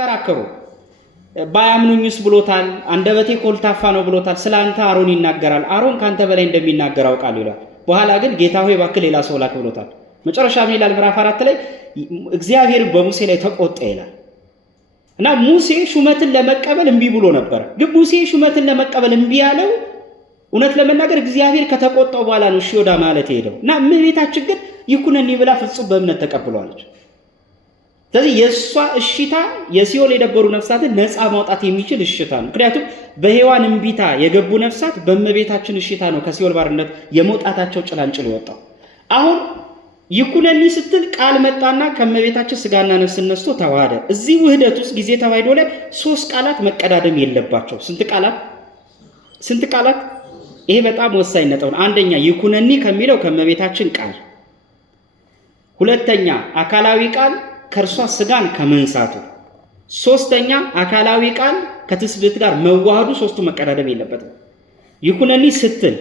ተከራከሩ። ባያምኑኝስ ብሎታል፣ አንደበቴ ኮልታፋ ነው ብሎታል። ስላንተ አሮን ይናገራል፣ አሮን ካንተ በላይ እንደሚናገር አውቃለሁ ይላል። በኋላ ግን ጌታ ሆይ እባክህ ሌላ ሰው ላክ ብሎታል። መጨረሻ ምን ይላል? ምዕራፍ 4 ላይ እግዚአብሔር በሙሴ ላይ ተቆጣ ይላል። እና ሙሴ ሹመትን ለመቀበል እምቢ ብሎ ነበር። ግን ሙሴ ሹመትን ለመቀበል እምቢ ያለው እውነት ለመናገር እግዚአብሔር ከተቆጣው በኋላ ነው እሺ ወደ ማለት ሄደው እና እመቤታችን ግን ይኩነኒ ብላ ፍጹም በእምነት ተቀብሏለች። ስለዚህ የእሷ እሽታ የሲኦል የነበሩ ነፍሳትን ነፃ ማውጣት የሚችል እሽታ ነው። ምክንያቱም በሔዋን እምቢታ የገቡ ነፍሳት በእመቤታችን እሽታ ነው ከሲኦል ባርነት የመውጣታቸው ጭላንጭል የወጣው። አሁን ይኩነኒ ስትል ቃል መጣና ከእመቤታችን ስጋና ነፍስ ነስቶ ተዋሃደ። እዚህ ውህደት ውስጥ ጊዜ ተዋሂዶ ላይ 3 ቃላት መቀዳደም የለባቸው። ስንት ቃላት? ይሄ በጣም ወሳኝ ነጥብ ነው። አንደኛ ይኩነኒ ከሚለው ከእመቤታችን ቃል፣ ሁለተኛ አካላዊ ቃል ከእርሷ ስጋን ከመንሳቱ፣ ሶስተኛ አካላዊ ቃል ከትስብእት ጋር መዋሃዱ። 3ቱ መቀዳደም የለበትም። ይኩነኒ ስትል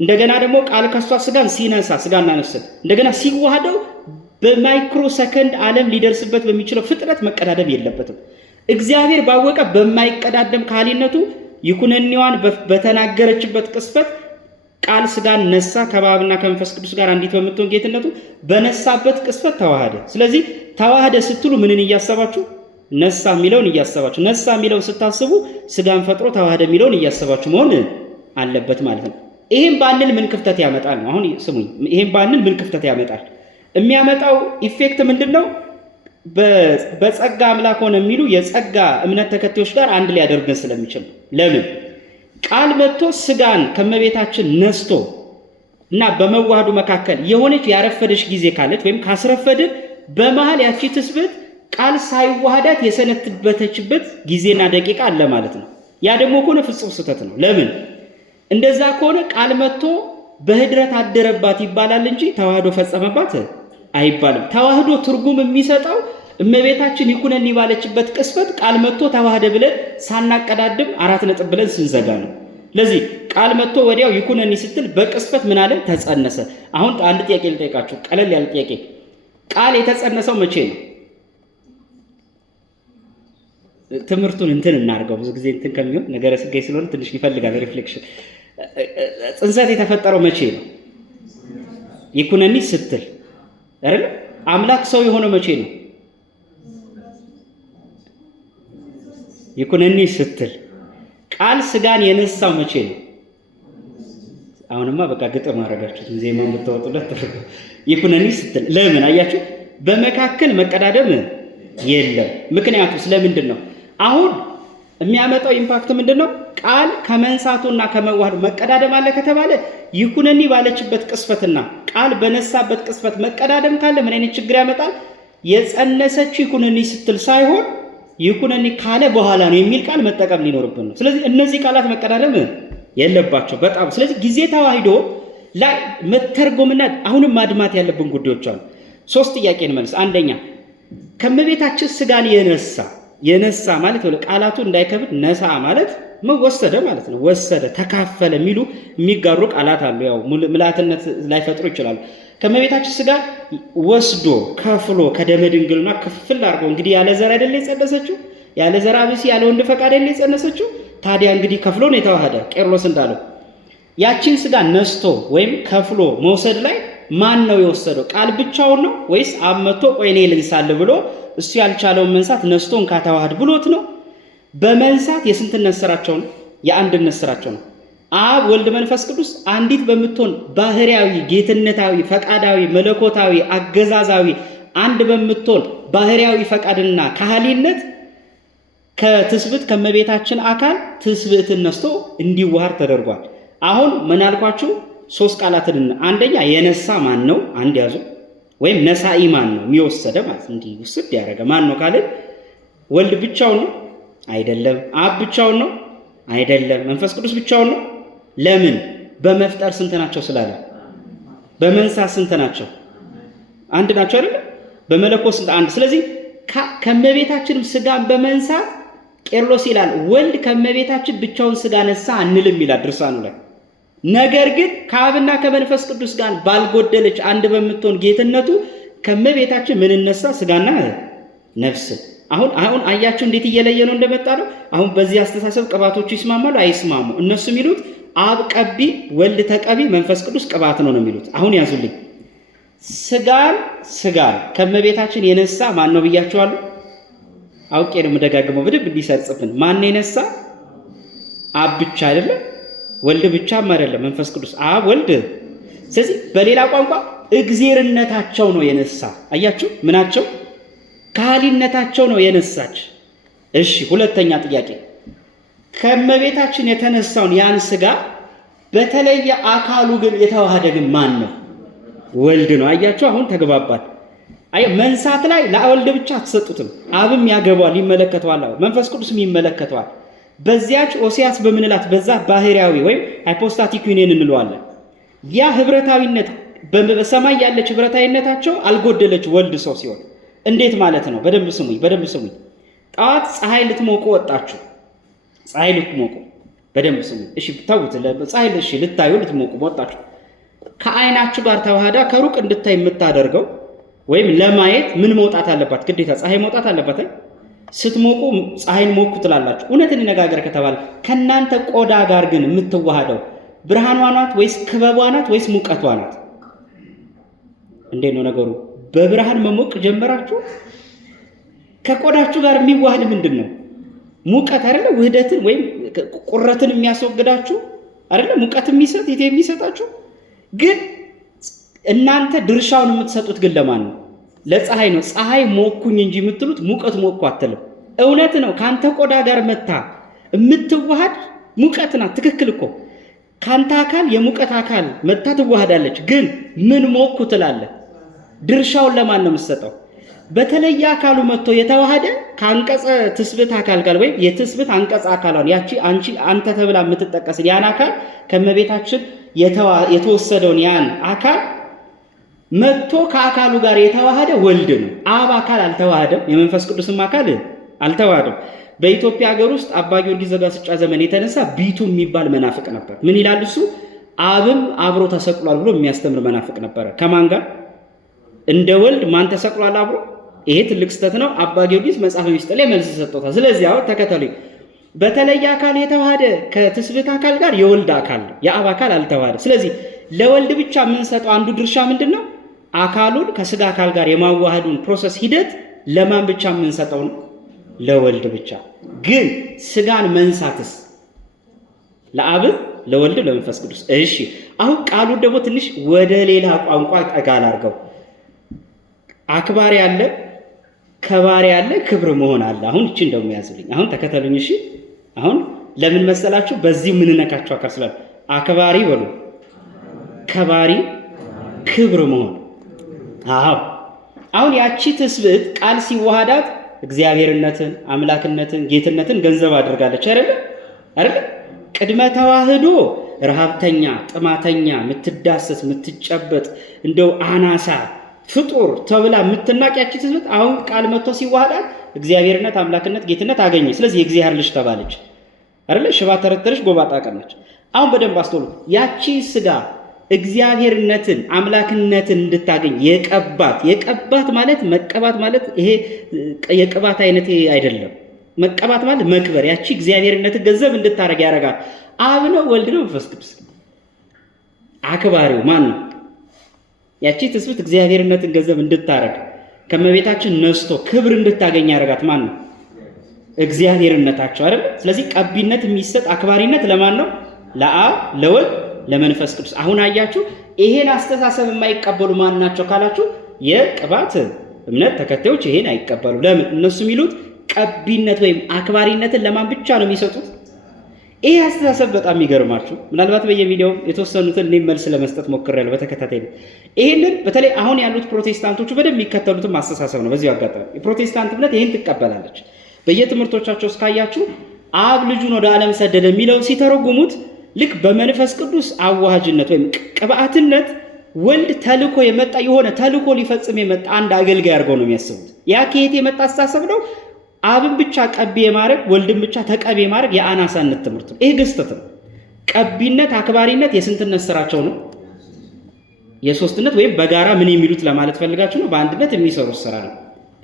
እንደገና ደግሞ ቃል ከሷ ስጋን ሲነሳ ስጋና ነፍስን እንደገና ሲዋሃደው በማይክሮ ሰከንድ ዓለም ሊደርስበት በሚችለው ፍጥረት መቀዳደም የለበትም። እግዚአብሔር ባወቀ በማይቀዳደም ካህሊነቱ ይኩነኒዋን በተናገረችበት ቅስፈት ቃል ስጋን ነሳ ከአብና ከመንፈስ ቅዱስ ጋር አንዲት በምትሆን ጌትነቱ በነሳበት ቅስፈት ተዋሃደ። ስለዚህ ተዋሃደ ስትሉ ምንን እያሰባችሁ? ነሳ የሚለውን እያሰባችሁ። ነሳ የሚለውን ስታስቡ ስጋን ፈጥሮ ተዋሃደ የሚለውን እያሰባችሁ መሆን አለበት ማለት ነው። ይሄን ባንል ምን ክፍተት ያመጣል ነው? አሁን ስሙኝ። ይሄን ባንል ምን ክፍተት ያመጣል? የሚያመጣው ኢፌክት ምንድነው? በጸጋ አምላክ ሆነ የሚሉ የጸጋ እምነት ተከታዮች ጋር አንድ ላይ ያደርገን ስለሚችል። ለምን ቃል መጥቶ ስጋን ከመቤታችን ነስቶ እና በመዋሃዱ መካከል የሆነች ያረፈደች ጊዜ ካለች ወይም ካስረፈድን በመሃል ያቺ ትስብእት ቃል ሳይዋሃዳት የሰነትበተችበት ጊዜና ደቂቃ አለ ማለት ነው። ያ ደግሞ ከሆነ ፍጹም ስህተት ነው። ለምን እንደዛ ከሆነ ቃል መጥቶ በህድረት አደረባት ይባላል እንጂ ተዋህዶ ፈጸመባት አይባልም። ተዋህዶ ትርጉም የሚሰጠው እመቤታችን ይኩነኒ ባለችበት ቅስፈት ቃል መጥቶ ተዋህደ ብለን ሳናቀዳድም 4 ነጥብ ብለን ስንዘጋ ነው። ለዚህ ቃል መጥቶ ወዲያው ይኩነኒ ስትል በቅስፈት ምን አለ? ተጸነሰ። አሁን አንድ ጥያቄ ልጠይቃችሁ፣ ቀለል ያለ ጥያቄ። ቃል የተጸነሰው መቼ ነው? ትምህርቱን እናርገው። ብዙ ጊዜ ከሚሆን ነገረ ስጋይ ስለሆነ ትንሽ ይፈልጋል ሪፍሌክሽን። ጽንሰት የተፈጠረው መቼ ነው? ይኩነኒ ስትል አይደል? አምላክ ሰው የሆነው መቼ ነው? ይኩነኒ ስትል። ቃል ስጋን የነሳው መቼ ነው? አሁንማ በቃ ግጥም አደረጋችሁት። ዜማን ብታወጡለት ይኩነኒ ስትል። ለምን አያችሁ? በመካከል መቀዳደም የለም። ምክንያቱ ስለምንድን ነው? አሁን የሚያመጣው ኢምፓክት ምንድነው? ቃል ከመንሳቱና ከመዋሃዱ መቀዳደም አለ ከተባለ ይኩነኒ ባለችበት ቅስፈትና ቃል በነሳበት ቅስፈት መቀዳደም ካለ ምን አይነት ችግር ያመጣል? የጸነሰችው ይኩነኒ ስትል ሳይሆን ይኩነኒ ካለ በኋላ ነው የሚል ቃል መጠቀም ሊኖርብን ነው። ስለዚህ እነዚህ ቃላት መቀዳደም የለባቸው በጣም። ስለዚህ ጊዜ ተዋሂዶ ላይ መተርጎምና አሁንም ማድማት ያለብን ጉዳዮች አሉ። 3 ጥያቄ እንመልስ። አንደኛ ከመቤታችን ስጋን የነሳ ማለት ነው። ቃላቱ እንዳይከብድ ነሳ ማለት ወሰደ ማለት ነው። ወሰደ፣ ተካፈለ የሚሉ የሚጋሩ ቃላት አሉ። ያው ምልአትነት ላይፈጥሩ ይችላሉ። ከመቤታችን ስጋ ወስዶ ከፍሎ ከደመ ድንግልና ክፍል አድርጎ እንግዲህ ያለ ዘር አይደለ የጸነሰችው? ያለ ዘር አብሲ ያለ ወንድ ፈቃድ አይደለ የጸነሰችው? ታዲያ እንግዲህ ከፍሎ ነው የተዋሃደ። ቄርሎስ እንዳለው ያቺን ስጋ ነስቶ ወይም ከፍሎ መውሰድ ላይ ማን ነው የወሰደው? ቃል ብቻውን ነው ወይስ አብ መጥቶ ቆይ እኔ ልንሳል ብሎ እሱ ያልቻለውን መንሳት ነስቶ እንካ ተዋሃድ ብሎት ነው? በመንሳት የስንትነት ስራቸው ነው? የአንድነት ስራቸው ነው። አብ ወልድ መንፈስ ቅዱስ አንዲት በምትሆን ባህሪያዊ ጌትነታዊ ፈቃዳዊ መለኮታዊ አገዛዛዊ አንድ በምትሆን ባህሪያዊ ፈቃድና ካህሊነት ከትስብእት ከመቤታችን አካል ትስብእትን ነስቶ እንዲዋሃድ ተደርጓል። አሁን ምን አልኳችሁ? 3 ቃላትን። አንደኛ የነሳ ማን ነው? አንድ ያዙ። ወይም ነሳኢ ማን ነው? የሚወሰደ ማለት እንዲህ ውስድ ያደረገ ማን ነው ካልን ወልድ ብቻውን ነው? አይደለም። አብ ብቻውን ነው? አይደለም። መንፈስ ቅዱስ ብቻውን ነው? ለምን? በመፍጠር ስንት ናቸው ስላለ። በመንሳት ስንት ናቸው? አንድ ናቸው አይደል? በመለኮት ስንት? አንድ። ስለዚህ ከመቤታችንም ስጋን በመንሳት ቄርሎስ ይላል ወልድ ከመቤታችን ብቻውን ስጋ ነሳ አንልም ይላል ድርሳኑ ላይ። ነገር ግን ከአብና ከመንፈስ ቅዱስ ጋር ባልጎደለች አንድ በምትሆን ጌትነቱ ከመቤታችን ምን ነሳ? ስጋና ነፍስ። አሁን አያችሁ እንዴት እየለየ ነው እንደመጣ ነው። አሁን በዚህ አስተሳሰብ ቅባቶቹ ይስማማሉ አይስማሙ? እነሱ የሚሉት አብ ቀቢ፣ ወልድ ተቀቢ፣ መንፈስ ቅዱስ ቅባት ነው የሚሉት። አሁን ያዙልኝ። ስጋን ከመቤታችን የነሳ ማን ነው ብያችኋለሁ? አውቄ ነው የምደጋግመው በደንብ እንዲሰርጽብን። ማን የነሳ? አብ ብቻ አይደለም፣ ወልድ ብቻም አይደለም፣ መንፈስ ቅዱስ፣ አብ ወልድ። ስለዚህ በሌላ ቋንቋ እግዚአብሔርነታቸው ነው የነሳ። አያችሁ ምናቸው? ካህሊነታቸው ነው የነሳች። እሺ ሁለተኛ ጥያቄ፣ ከመቤታችን የተነሳውን ያን ስጋ በተለየ አካሉ ግን የተዋሃደ ግን ማን ነው? ወልድ ነው። አያችሁ አሁን ተግባባል። መንሳት ላይ ለወልድ ብቻ አትሰጡትም። አብም ያገባዋል፣ ይመለከተዋል፣ መንፈስ ቅዱስም ይመለከተዋል። በዚያች ኦሲያስ በምንላት በዛ ባህሪያዊ ወይም ሃይፖስታቲክ ዩኒየን እንለዋለን። ያ ህብረታዊነት በሰማይ ያለች ህብረታዊነታቸው አልጎደለች ወልድ ሰው ሲሆን እንዴት ማለት ነው? በደንብ ስሙኝ። ጠዋት ፀሐይ ልትሞቁ ወጣችሁ። ፀሐይ ልትሞቁ በደንብ ስሙኝ። እሺ ተውት። ፀሐይ ልታዩ ልትሞቁ ወጣችሁ። ከአይናችሁ ጋር ተዋህዳ ከሩቅ እንድታይ የምታደርገው ወይም ለማየት ምን መውጣት አለባት? ግዴታ ፀሐይ መውጣት አለባት። ስትሞቁ ፀሐይን ሞኩ ትላላችሁ። እውነትን እንነጋገር ከተባለ ከእናንተ ቆዳ ጋር ግን የምትዋሃደው ብርሃኗ ናት ወይስ ክበቧ ናት ወይስ ሙቀቷ ናት? እንዴት ነው ነገሩ? በብርሃን መሞቅ ጀመራችሁ። ከቆዳችሁ ጋር የሚዋሃድ ምንድን ነው? ሙቀት አይደለ? ውህደትን ወይም ቁረትን የሚያስወግዳችሁ አይደለ? ሙቀት የሚሰጣችሁ ግን እናንተ ድርሻውን የምትሰጡት ግን ለማን ነው? ለፀሐይ ነው። ፀሐይ ሞኩኝ እንጂ የምትሉት ሙቀት ሞኩ አትልም። እውነት ነው። ካንተ ቆዳ ጋር መታ የምትዋሃድ ሙቀት ናት። ትክክል እኮ ካንተ አካል የሙቀት አካል መታ ትዋሃዳለች። ግን ምን ሞኩ ትላለህ? ድርሻውን ለማን ነው የምትሰጠው? በተለየ አካሉ መጥቶ የተዋሃደ ከአንቀጸ ትስብእት አካል ጋር ወይም የትስብእት አንቀጸ አካሏን ያቺ አንተ ተብላ የምትጠቀስን ያን አካል ከመቤታችን የተወሰደውን ያን አካል መጥቶ ከአካሉ ጋር የተዋሃደ ወልድ ነው። አብ አካል አልተዋሃደም፣ የመንፈስ ቅዱስም አካል አልተዋሃደም። በኢትዮጵያ ሀገር ውስጥ አባ ጊዮርጊስ ዘጋስጫ ዘመን የተነሳ ቢቱ የሚባል መናፍቅ ነበር። ምን ይላል እሱ? አብም አብሮ ተሰቅሏል ብሎ የሚያስተምር መናፍቅ ነበረ። ከማን ጋር? እንደ ወልድ ማን ተሰቅሏል አብሮ? ይሄ ትልቅ ስህተት ነው። አባ ጊዮርጊስ መጽሐፈ ሚስጥር ላይ መልስ ሰጥቶታል። ስለዚህ አሁን ተከተሉኝ። በተለየ አካል የተዋሃደ ከትስብእት አካል ጋር የወልድ አካል ነው፣ የአብ አካል አልተዋሃደ። ስለዚህ ለወልድ ብቻ የምንሰጠው አንዱ ድርሻ ምንድን ነው? አካሉን ከስጋ አካል ጋር የማዋሃዱን ፕሮሰስ ሂደት ለማን ብቻ የምንሰጠው ነው? ለወልድ ብቻ። ግን ስጋን መንሳትስ ለአብ፣ ለወልድ፣ ለመንፈስ ቅዱስ። እሺ አሁን ቃሉን ደግሞ ትንሽ ወደ ሌላ ቋንቋ ጠጋል አድርገው። አክባሪ አለ፣ ከባሪ አለ፣ ክብር መሆን አለ። አሁን እቺ እንደውም ያዝልኝ። አሁን ተከተሉኝ። እሺ አሁን ለምን መሰላችሁ? በዚህ የምንነካቸው አካል ስላለ አክባሪ በሉ፣ ከባሪ፣ ክብር መሆን። አሁን ያቺ ትስብእት ቃል ሲዋሃዳት እግዚአብሔርነትን፣ አምላክነትን፣ ጌትነትን ገንዘብ አድርጋለች አይደለ? ቅድመ ተዋህዶ ረሃብተኛ፣ ጥማተኛ፣ የምትዳሰስ የምትጨበጥ እንደው አናሳ ፍጡር ተብላ የምትናቅ ያቺ ትስብእት አሁን ቃል መጥቶ ሲዋሃዳት እግዚአብሔርነት፣ አምላክነት፣ ጌትነት አገኘ። ስለዚህ የእግዚአብሔር ልጅ ተባለች አይደለ? ሽባ ተረተረች፣ ጎባጣ ቀናች። አሁን በደንብ አስተውሉ። ያቺ ስጋ እግዚአብሔርነትን አምላክነትን እንድታገኝ የቀባት ማለት መቀባት ማለት ይሄ የቅባት አይነት አይደለም። መቀባት ማለት መክበር፣ ያቺ እግዚአብሔርነትን ገንዘብ እንድታረግ ያደርጋል። አብ ነው፣ ወልድ ነው፣ መንፈስ ቅዱስ። አክባሪው ማን ነው? ያቺ ትስብእት እግዚአብሔርነትን ገንዘብ እንድታረግ ከመቤታችን ነስቶ ክብር እንድታገኝ ያደርጋት ማን ነው? እግዚአብሔርነታቸው አይደል? ስለዚህ ቀቢነት የሚሰጥ አክባሪነት ለማን ነው? ለአብ፣ ለወልድ፣ ለመንፈስ ቅዱስ። አሁን አያችሁ፣ ይሄን አስተሳሰብ የማይቀበሉ ማን ናቸው ካላችሁ የቅባት እምነት ተከታዮች ይሄን አይቀበሉ። ለምን? እነሱ የሚሉት ቀቢነት ወይም አክባሪነትን ለማን ብቻ ነው የሚሰጡት? ይሄ አስተሳሰብ በጣም ይገርማችሁ። ምናልባት በየቪዲዮው የተወሰኑትን እኔም መልስ ለመስጠት ሞክሬያለሁ በተከታታይ። ይሄንን በተለይ አሁን ያሉት ፕሮቴስታንቶቹ በደንብ የሚከተሉትም አስተሳሰብ ነው። በዚሁ አጋጣሚ የፕሮቴስታንት እምነት ይሄን ትቀበላለች። በየትምህርቶቻቸው እስካያችሁ አብ ልጁን ወደ ዓለም ሰደደ የሚለው ሲተረጉሙት ልክ በመንፈስ ቅዱስ አዋሃጅነት ወይም ቅብአትነት ወልድ ተልኮ የመጣ የሆነ ተልኮ ሊፈጽም የመጣ አንድ አገልጋይ አድርገው ነው የሚያስቡት። ያ ከየት የመጣ አስተሳሰብ ነው? አብን ብቻ ቀቢ የማድረግ ወልድን ብቻ ተቀቢ የማድረግ የአናሳነት ትምህርት ነው። ይሄ ግስተት ነው። ቀቢነት፣ አክባሪነት የስንትነት ስራቸው ነው? የሶስትነት ወይም በጋራ ምን የሚሉት ለማለት ፈልጋችሁ ነው? በአንድነት የሚሰሩት ስራ ነው።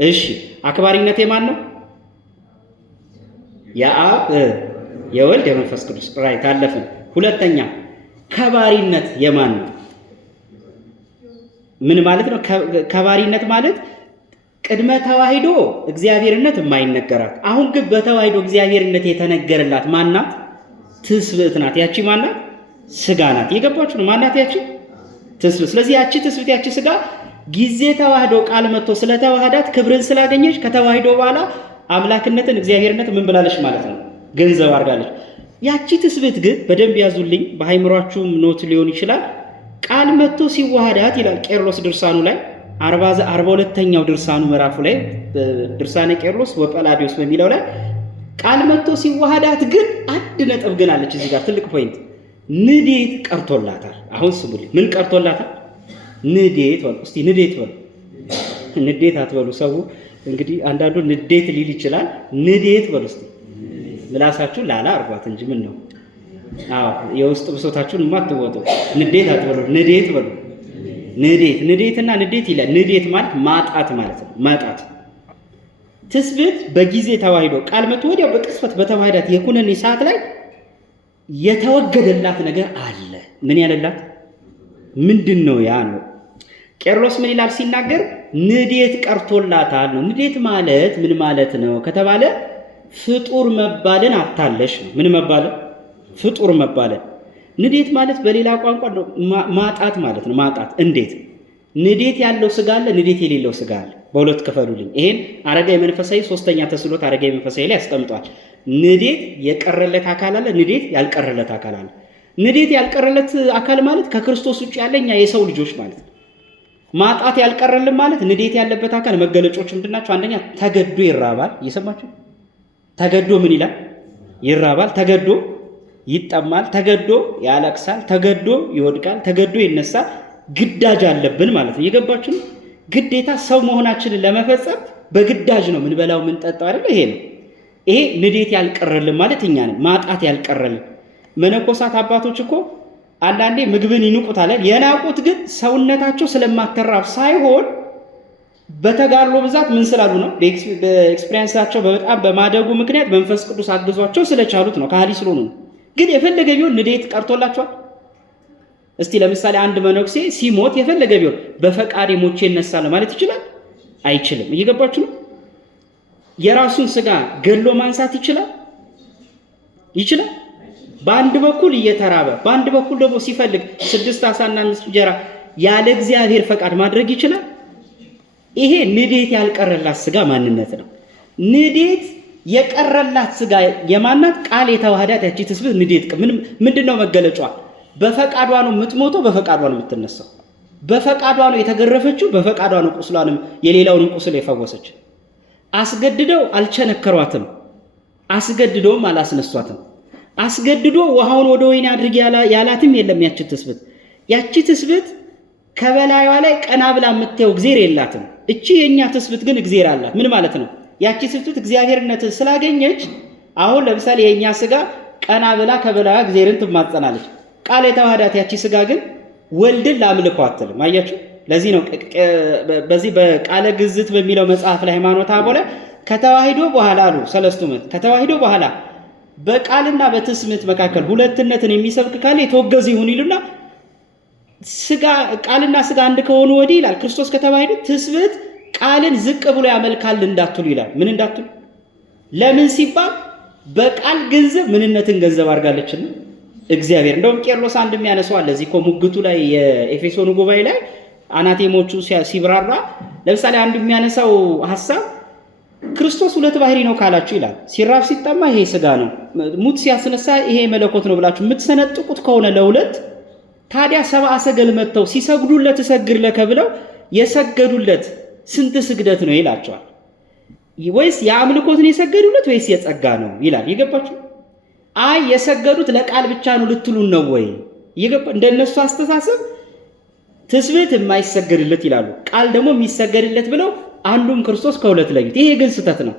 እሺ አክባሪነት የማን ነው? የአብ የወልድ የመንፈስ ቅዱስ ራይት አለፍን። ሁለተኛ ከባሪነት የማን ነው? ምን ማለት ነው? ከባሪነት ማለት ቅድመ ተዋሂዶ እግዚአብሔርነት የማይነገራት አሁን ግን በተዋሂዶ እግዚአብሔርነት የተነገረላት ማናት? ትስብእት ናት። ያቺ ማናት? ስጋ ናት። የገባችሁ ነው? ማናት ያቺ? ትስብእት። ስለዚህ ያቺ ትስብእት ያቺ ስጋ ጊዜ ተዋህዶ ቃል መጥቶ ስለተዋህዳት ክብርን ስላገኘች ከተዋህዶ በኋላ አምላክነትን እግዚአብሔርነትን ምን ብላለች ማለት ነው? ገንዘብ አድርጋለች። ያቺ ትስብእት ግን በደንብ ያዙልኝ፣ በሃይምሯችሁም ኖት ሊሆን ይችላል። ቃል መጥቶ ሲዋሃዳት ይላል ቄርሎስ ድርሳኑ ላይ 42ኛው ድርሳኑ ምዕራፉ ላይ ድርሳነ ቄርሎስ ወጰላዲዮስ በሚለው ላይ ቃል መጥቶ ሲዋሃዳት ግን አንድ ነጥብ ግን አለች እዚህ ጋር ትልቅ ፖይንት፣ ንዴት ቀርቶላታል። አሁን ስሙልኝ፣ ምን ቀርቶላታል? ንዴት በሉ እስቲ፣ ንዴት በሉ። ንዴት አትበሉ። ሰው እንግዲህ አንዳንዱ ንዴት ሊል ይችላል። ንዴት በሉ እስቲ። ምላሳችሁ ላላ አርጓት እንጂ ምን ነው? አዎ የውስጥ ብሶታችሁን ማትወጡ ንዴት አትበሉ፣ ንዴት በሉ። ንዴት ንዴትና ንዴት ይላል። ንዴት ማለት ማጣት ማለት ነው። ማጣት ትስብእት በጊዜ ተዋሂዶ ቃል መጥቶ ወዲያው በቅጽበት በተዋሂዳት የኩነኔ ሰዓት ላይ የተወገደላት ነገር አለ። ምን ያለላት ምንድን ነው? ያ ነው ቄርሎስ ምን ይላል ሲናገር፣ ንዴት ቀርቶላታል ነው። ንዴት ማለት ምን ማለት ነው ከተባለ ፍጡር መባልን አታለሽ ነው። ምን መባልን? ፍጡር መባልን። ንዴት ማለት በሌላ ቋንቋ ነው ማጣት ማለት ነው። ማጣት እንዴት? ንዴት ያለው ስጋ አለ፣ ንዴት የሌለው ስጋ አለ። በሁለት ክፈሉልኝ። ይሄን አረጋዊ መንፈሳዊ ሶስተኛ ተስሎት አረጋዊ መንፈሳዊ ላይ ያስቀምጧል። ንዴት የቀረለት አካል አለ፣ ንዴት ያልቀረለት አካል አለ። ንዴት ያልቀረለት አካል ማለት ከክርስቶስ ውጭ ያለ እኛ የሰው ልጆች ማለት ነው። ማጣት ያልቀረልን ማለት ንዴት ያለበት አካል መገለጮች ምንድናቸው? አንደኛ ተገዶ ይራባል። እየሰማችሁ? ተገዶ ምን ይላል? ይራባል። ተገዶ ይጠማል። ተገዶ ያለቅሳል። ተገዶ ይወድቃል። ተገዶ ይነሳል። ግዳጅ አለብን ማለት ነው። እየገባችሁ? ግዴታ ሰው መሆናችንን ለመፈጸም በግዳጅ ነው ምን በላው ምን ጠጣው አይደል? ይሄ ነው። ይሄ ንዴት ያልቀረልን ማለት እኛ ነን። ማጣት ያልቀረልን መነኮሳት አባቶች እኮ አንዳንዴ ምግብን ይንቁታል። የናቁት ግን ሰውነታቸው ስለማተራብ ሳይሆን በተጋድሎ ብዛት ምን ስላሉ ነው? በኤክስፒሪየንሳቸው በጣም በማደጉ ምክንያት መንፈስ ቅዱስ አግዟቸው ስለቻሉት ነው። ካህሊ ስለሆኑ ነው። ግን የፈለገ ቢሆን ንዴት ቀርቶላቸዋል? እስቲ ለምሳሌ አንድ መነኩሴ ሲሞት የፈለገ ቢሆን በፈቃዴ ሞቼ እነሳለሁ ማለት ይችላል? አይችልም። እየገባችሁ ነው? የራሱን ስጋ ገሎ ማንሳት ይችላል? ይችላል? በአንድ በኩል እየተራበ በአንድ በኩል ደግሞ ሲፈልግ 6 ዓሣና 5 እንጀራ ያለ እግዚአብሔር ፈቃድ ማድረግ ይችላል? ይሄ ንዴት ያልቀረላት ስጋ ማንነት ነው። ንዴት የቀረላት ስጋ የማናት? ቃል የተዋህዳት ያቺ ትስብእት ንዴት ምንድነው መገለጫዋ? በፈቃዷ ነው የምትሞተው፣ በፈቃዷ ነው የምትነሳው። በፈቃዷ ነው የተገረፈችው፣ በፈቃዷ ነው ቁስሏንም የሌላውንም ቁስል የፈወሰች። አስገድደው አልቸነከሯትም፣ አስገድደውም አላስነሷትም። አስገድዶ ውሃውን ወደ ወይን አድርግ ያላትም የለም። ያቺ ትስብእት ያቺ ትስብእት ከበላዩዋ ላይ ቀና ብላ የምታየው እግዚአብሔር የላትም። እቺ የኛ ትስብእት ግን እግዚአብሔር አላት። ምን ማለት ነው? ያቺ ትስብእት እግዚአብሔርነትን ስላገኘች አሁን ለምሳሌ የኛ ስጋ ቀና ብላ ከበላዩዋ እግዚአብሔርን ትማጸናለች። ቃል የተዋህዳት ያቺ ስጋ ግን ወልድን ለአምልኮ አትልም። አያችሁ? ለዚህ ነው በዚህ በቃለ ግዝት በሚለው መጽሐፍ ላይ ሃይማኖተ አበው ላይ ከተዋሂዶ በኋላ አሉ ሰለስቱ ምዕት ከተዋሂዶ በኋላ በቃልና በትስብእት መካከል ሁለትነትን የሚሰብክ ካለ የተወገዘ ይሁን ይሉና ስጋ ቃልና ስጋ አንድ ከሆኑ ወዲህ ይላል ክርስቶስ ከተዋሂዶ ትስብእት ቃልን ዝቅ ብሎ ያመልካል እንዳትሉ ይላል። ምን እንዳትሉ? ለምን ሲባል በቃል ገንዘብ ምንነትን ገንዘብ አድርጋለችና እግዚአብሔር። እንደውም ቄርሎስ አንድ የሚያነሳው አለ እዚህ እኮ ሙግቱ ላይ የኤፌሶኑ ጉባኤ ላይ አናቴሞቹ ሲብራራ ለምሳሌ አንድ የሚያነሳው ሐሳብ ክርስቶስ ሁለት ባህሪ ነው ካላችሁ ይላል። ሲራብ ሲጠማ ይሄ ስጋ ነው፣ ሙት ሲያስነሳ ይሄ መለኮት ነው ብላችሁ የምትሰነጥቁት ከሆነ ለሁለት ታዲያ ሰብአ ሰገል መጥተው ሲሰግዱለት እሰግድ ለከ ብለው የሰገዱለት ስንት ስግደት ነው ይላቸዋል። ወይስ የአምልኮትን የሰገዱለት ወይስ የጸጋ ነው ይላል። ይገባችሁ? አይ የሰገዱት ለቃል ብቻ ነው ልትሉን ነው ወይ? ይገባ? እንደነሱ አስተሳሰብ ትስብእት የማይሰገድለት ይላሉ፣ ቃል ደግሞ የሚሰገድለት ብለው አንዱን ክርስቶስ ከሁለት ለዩት። ይሄ ግን ስህተት ነው።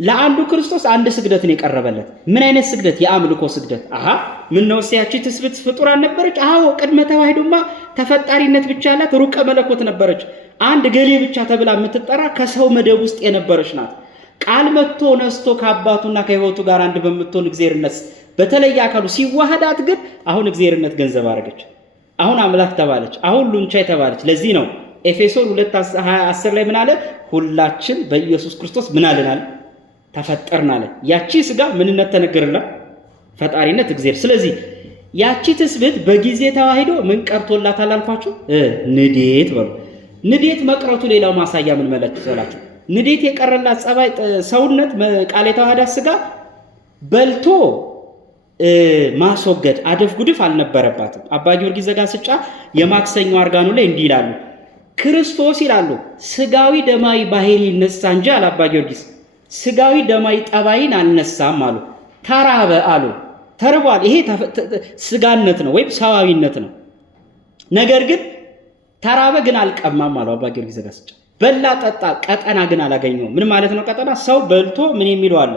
ለአንዱ ክርስቶስ አንድ ስግደት ነው የቀረበለት። ምን አይነት ስግደት? የአምልኮ ስግደት። ምን ነው ያቺ ትስብእት ፍጡራን ነበረች? አዎ ቅድመ ተዋሂዶማ ተፈጣሪነት ብቻ ያላት ሩቀ መለኮት ነበረች። አንድ ገሌ ብቻ ተብላ የምትጠራ ከሰው መደብ ውስጥ የነበረች ናት። ቃል መጥቶ ነስቶ ከአባቱና ከሕይወቱ ጋር አንድ በምትሆን እግዚአብሔርነት በተለየ አካሉ ሲዋሃዳት ግን አሁን እግዚአብሔርነት ገንዘብ አደረገች። አሁን አምላክ ተባለች። አሁን ሉንቻይ ተባለች። ለዚህ ነው ኤፌሶን 2:10 ላይ ምን አለ? ሁላችን በኢየሱስ ክርስቶስ ምን አለናል? ተፈጠርን አለ። ያቺ ስጋ ምንነት ተነገረላት? ፈጣሪነት እግዚአብሔር። ስለዚህ ያቺ ትስብእት በጊዜ ተዋሂዶ ምን ቀርቶላታል አልኳችሁ? ንዴት በሉ። ንዴት መቅረቱ ሌላው ማሳያ ምን ማለት ይችላልላችሁ? ንዴት የቀረላት ጸባይ ሰውነት ቃል የተዋሃዳት ስጋ በልቶ ማስወገድ አደፍ ጉድፍ አልነበረባትም። አባ ጊዮርጊስ ዘጋስጫ የማክሰኞ አርጋኑ ላይ እንዲህ ይላሉ። ክርስቶስ ይላሉ ስጋዊ ደማዊ ባህሪ ይነሳ እንጂ አለ አባ ጊዮርጊስ ስጋዊ ደማዊ ጠባይን አልነሳም አሉ። ተራበ አሉ። ተርቧል። ይሄ ስጋነት ነው ወይም ሰዋዊነት ነው። ነገር ግን ተራበ ግን አልቀማም አሉ አባ ጊዮርጊስ ዘጋስጫ። በላ ጠጣ፣ ቀጠና ግን አላገኘውም። ምን ማለት ነው ቀጠና? ሰው በልቶ ምን የሚለው አለ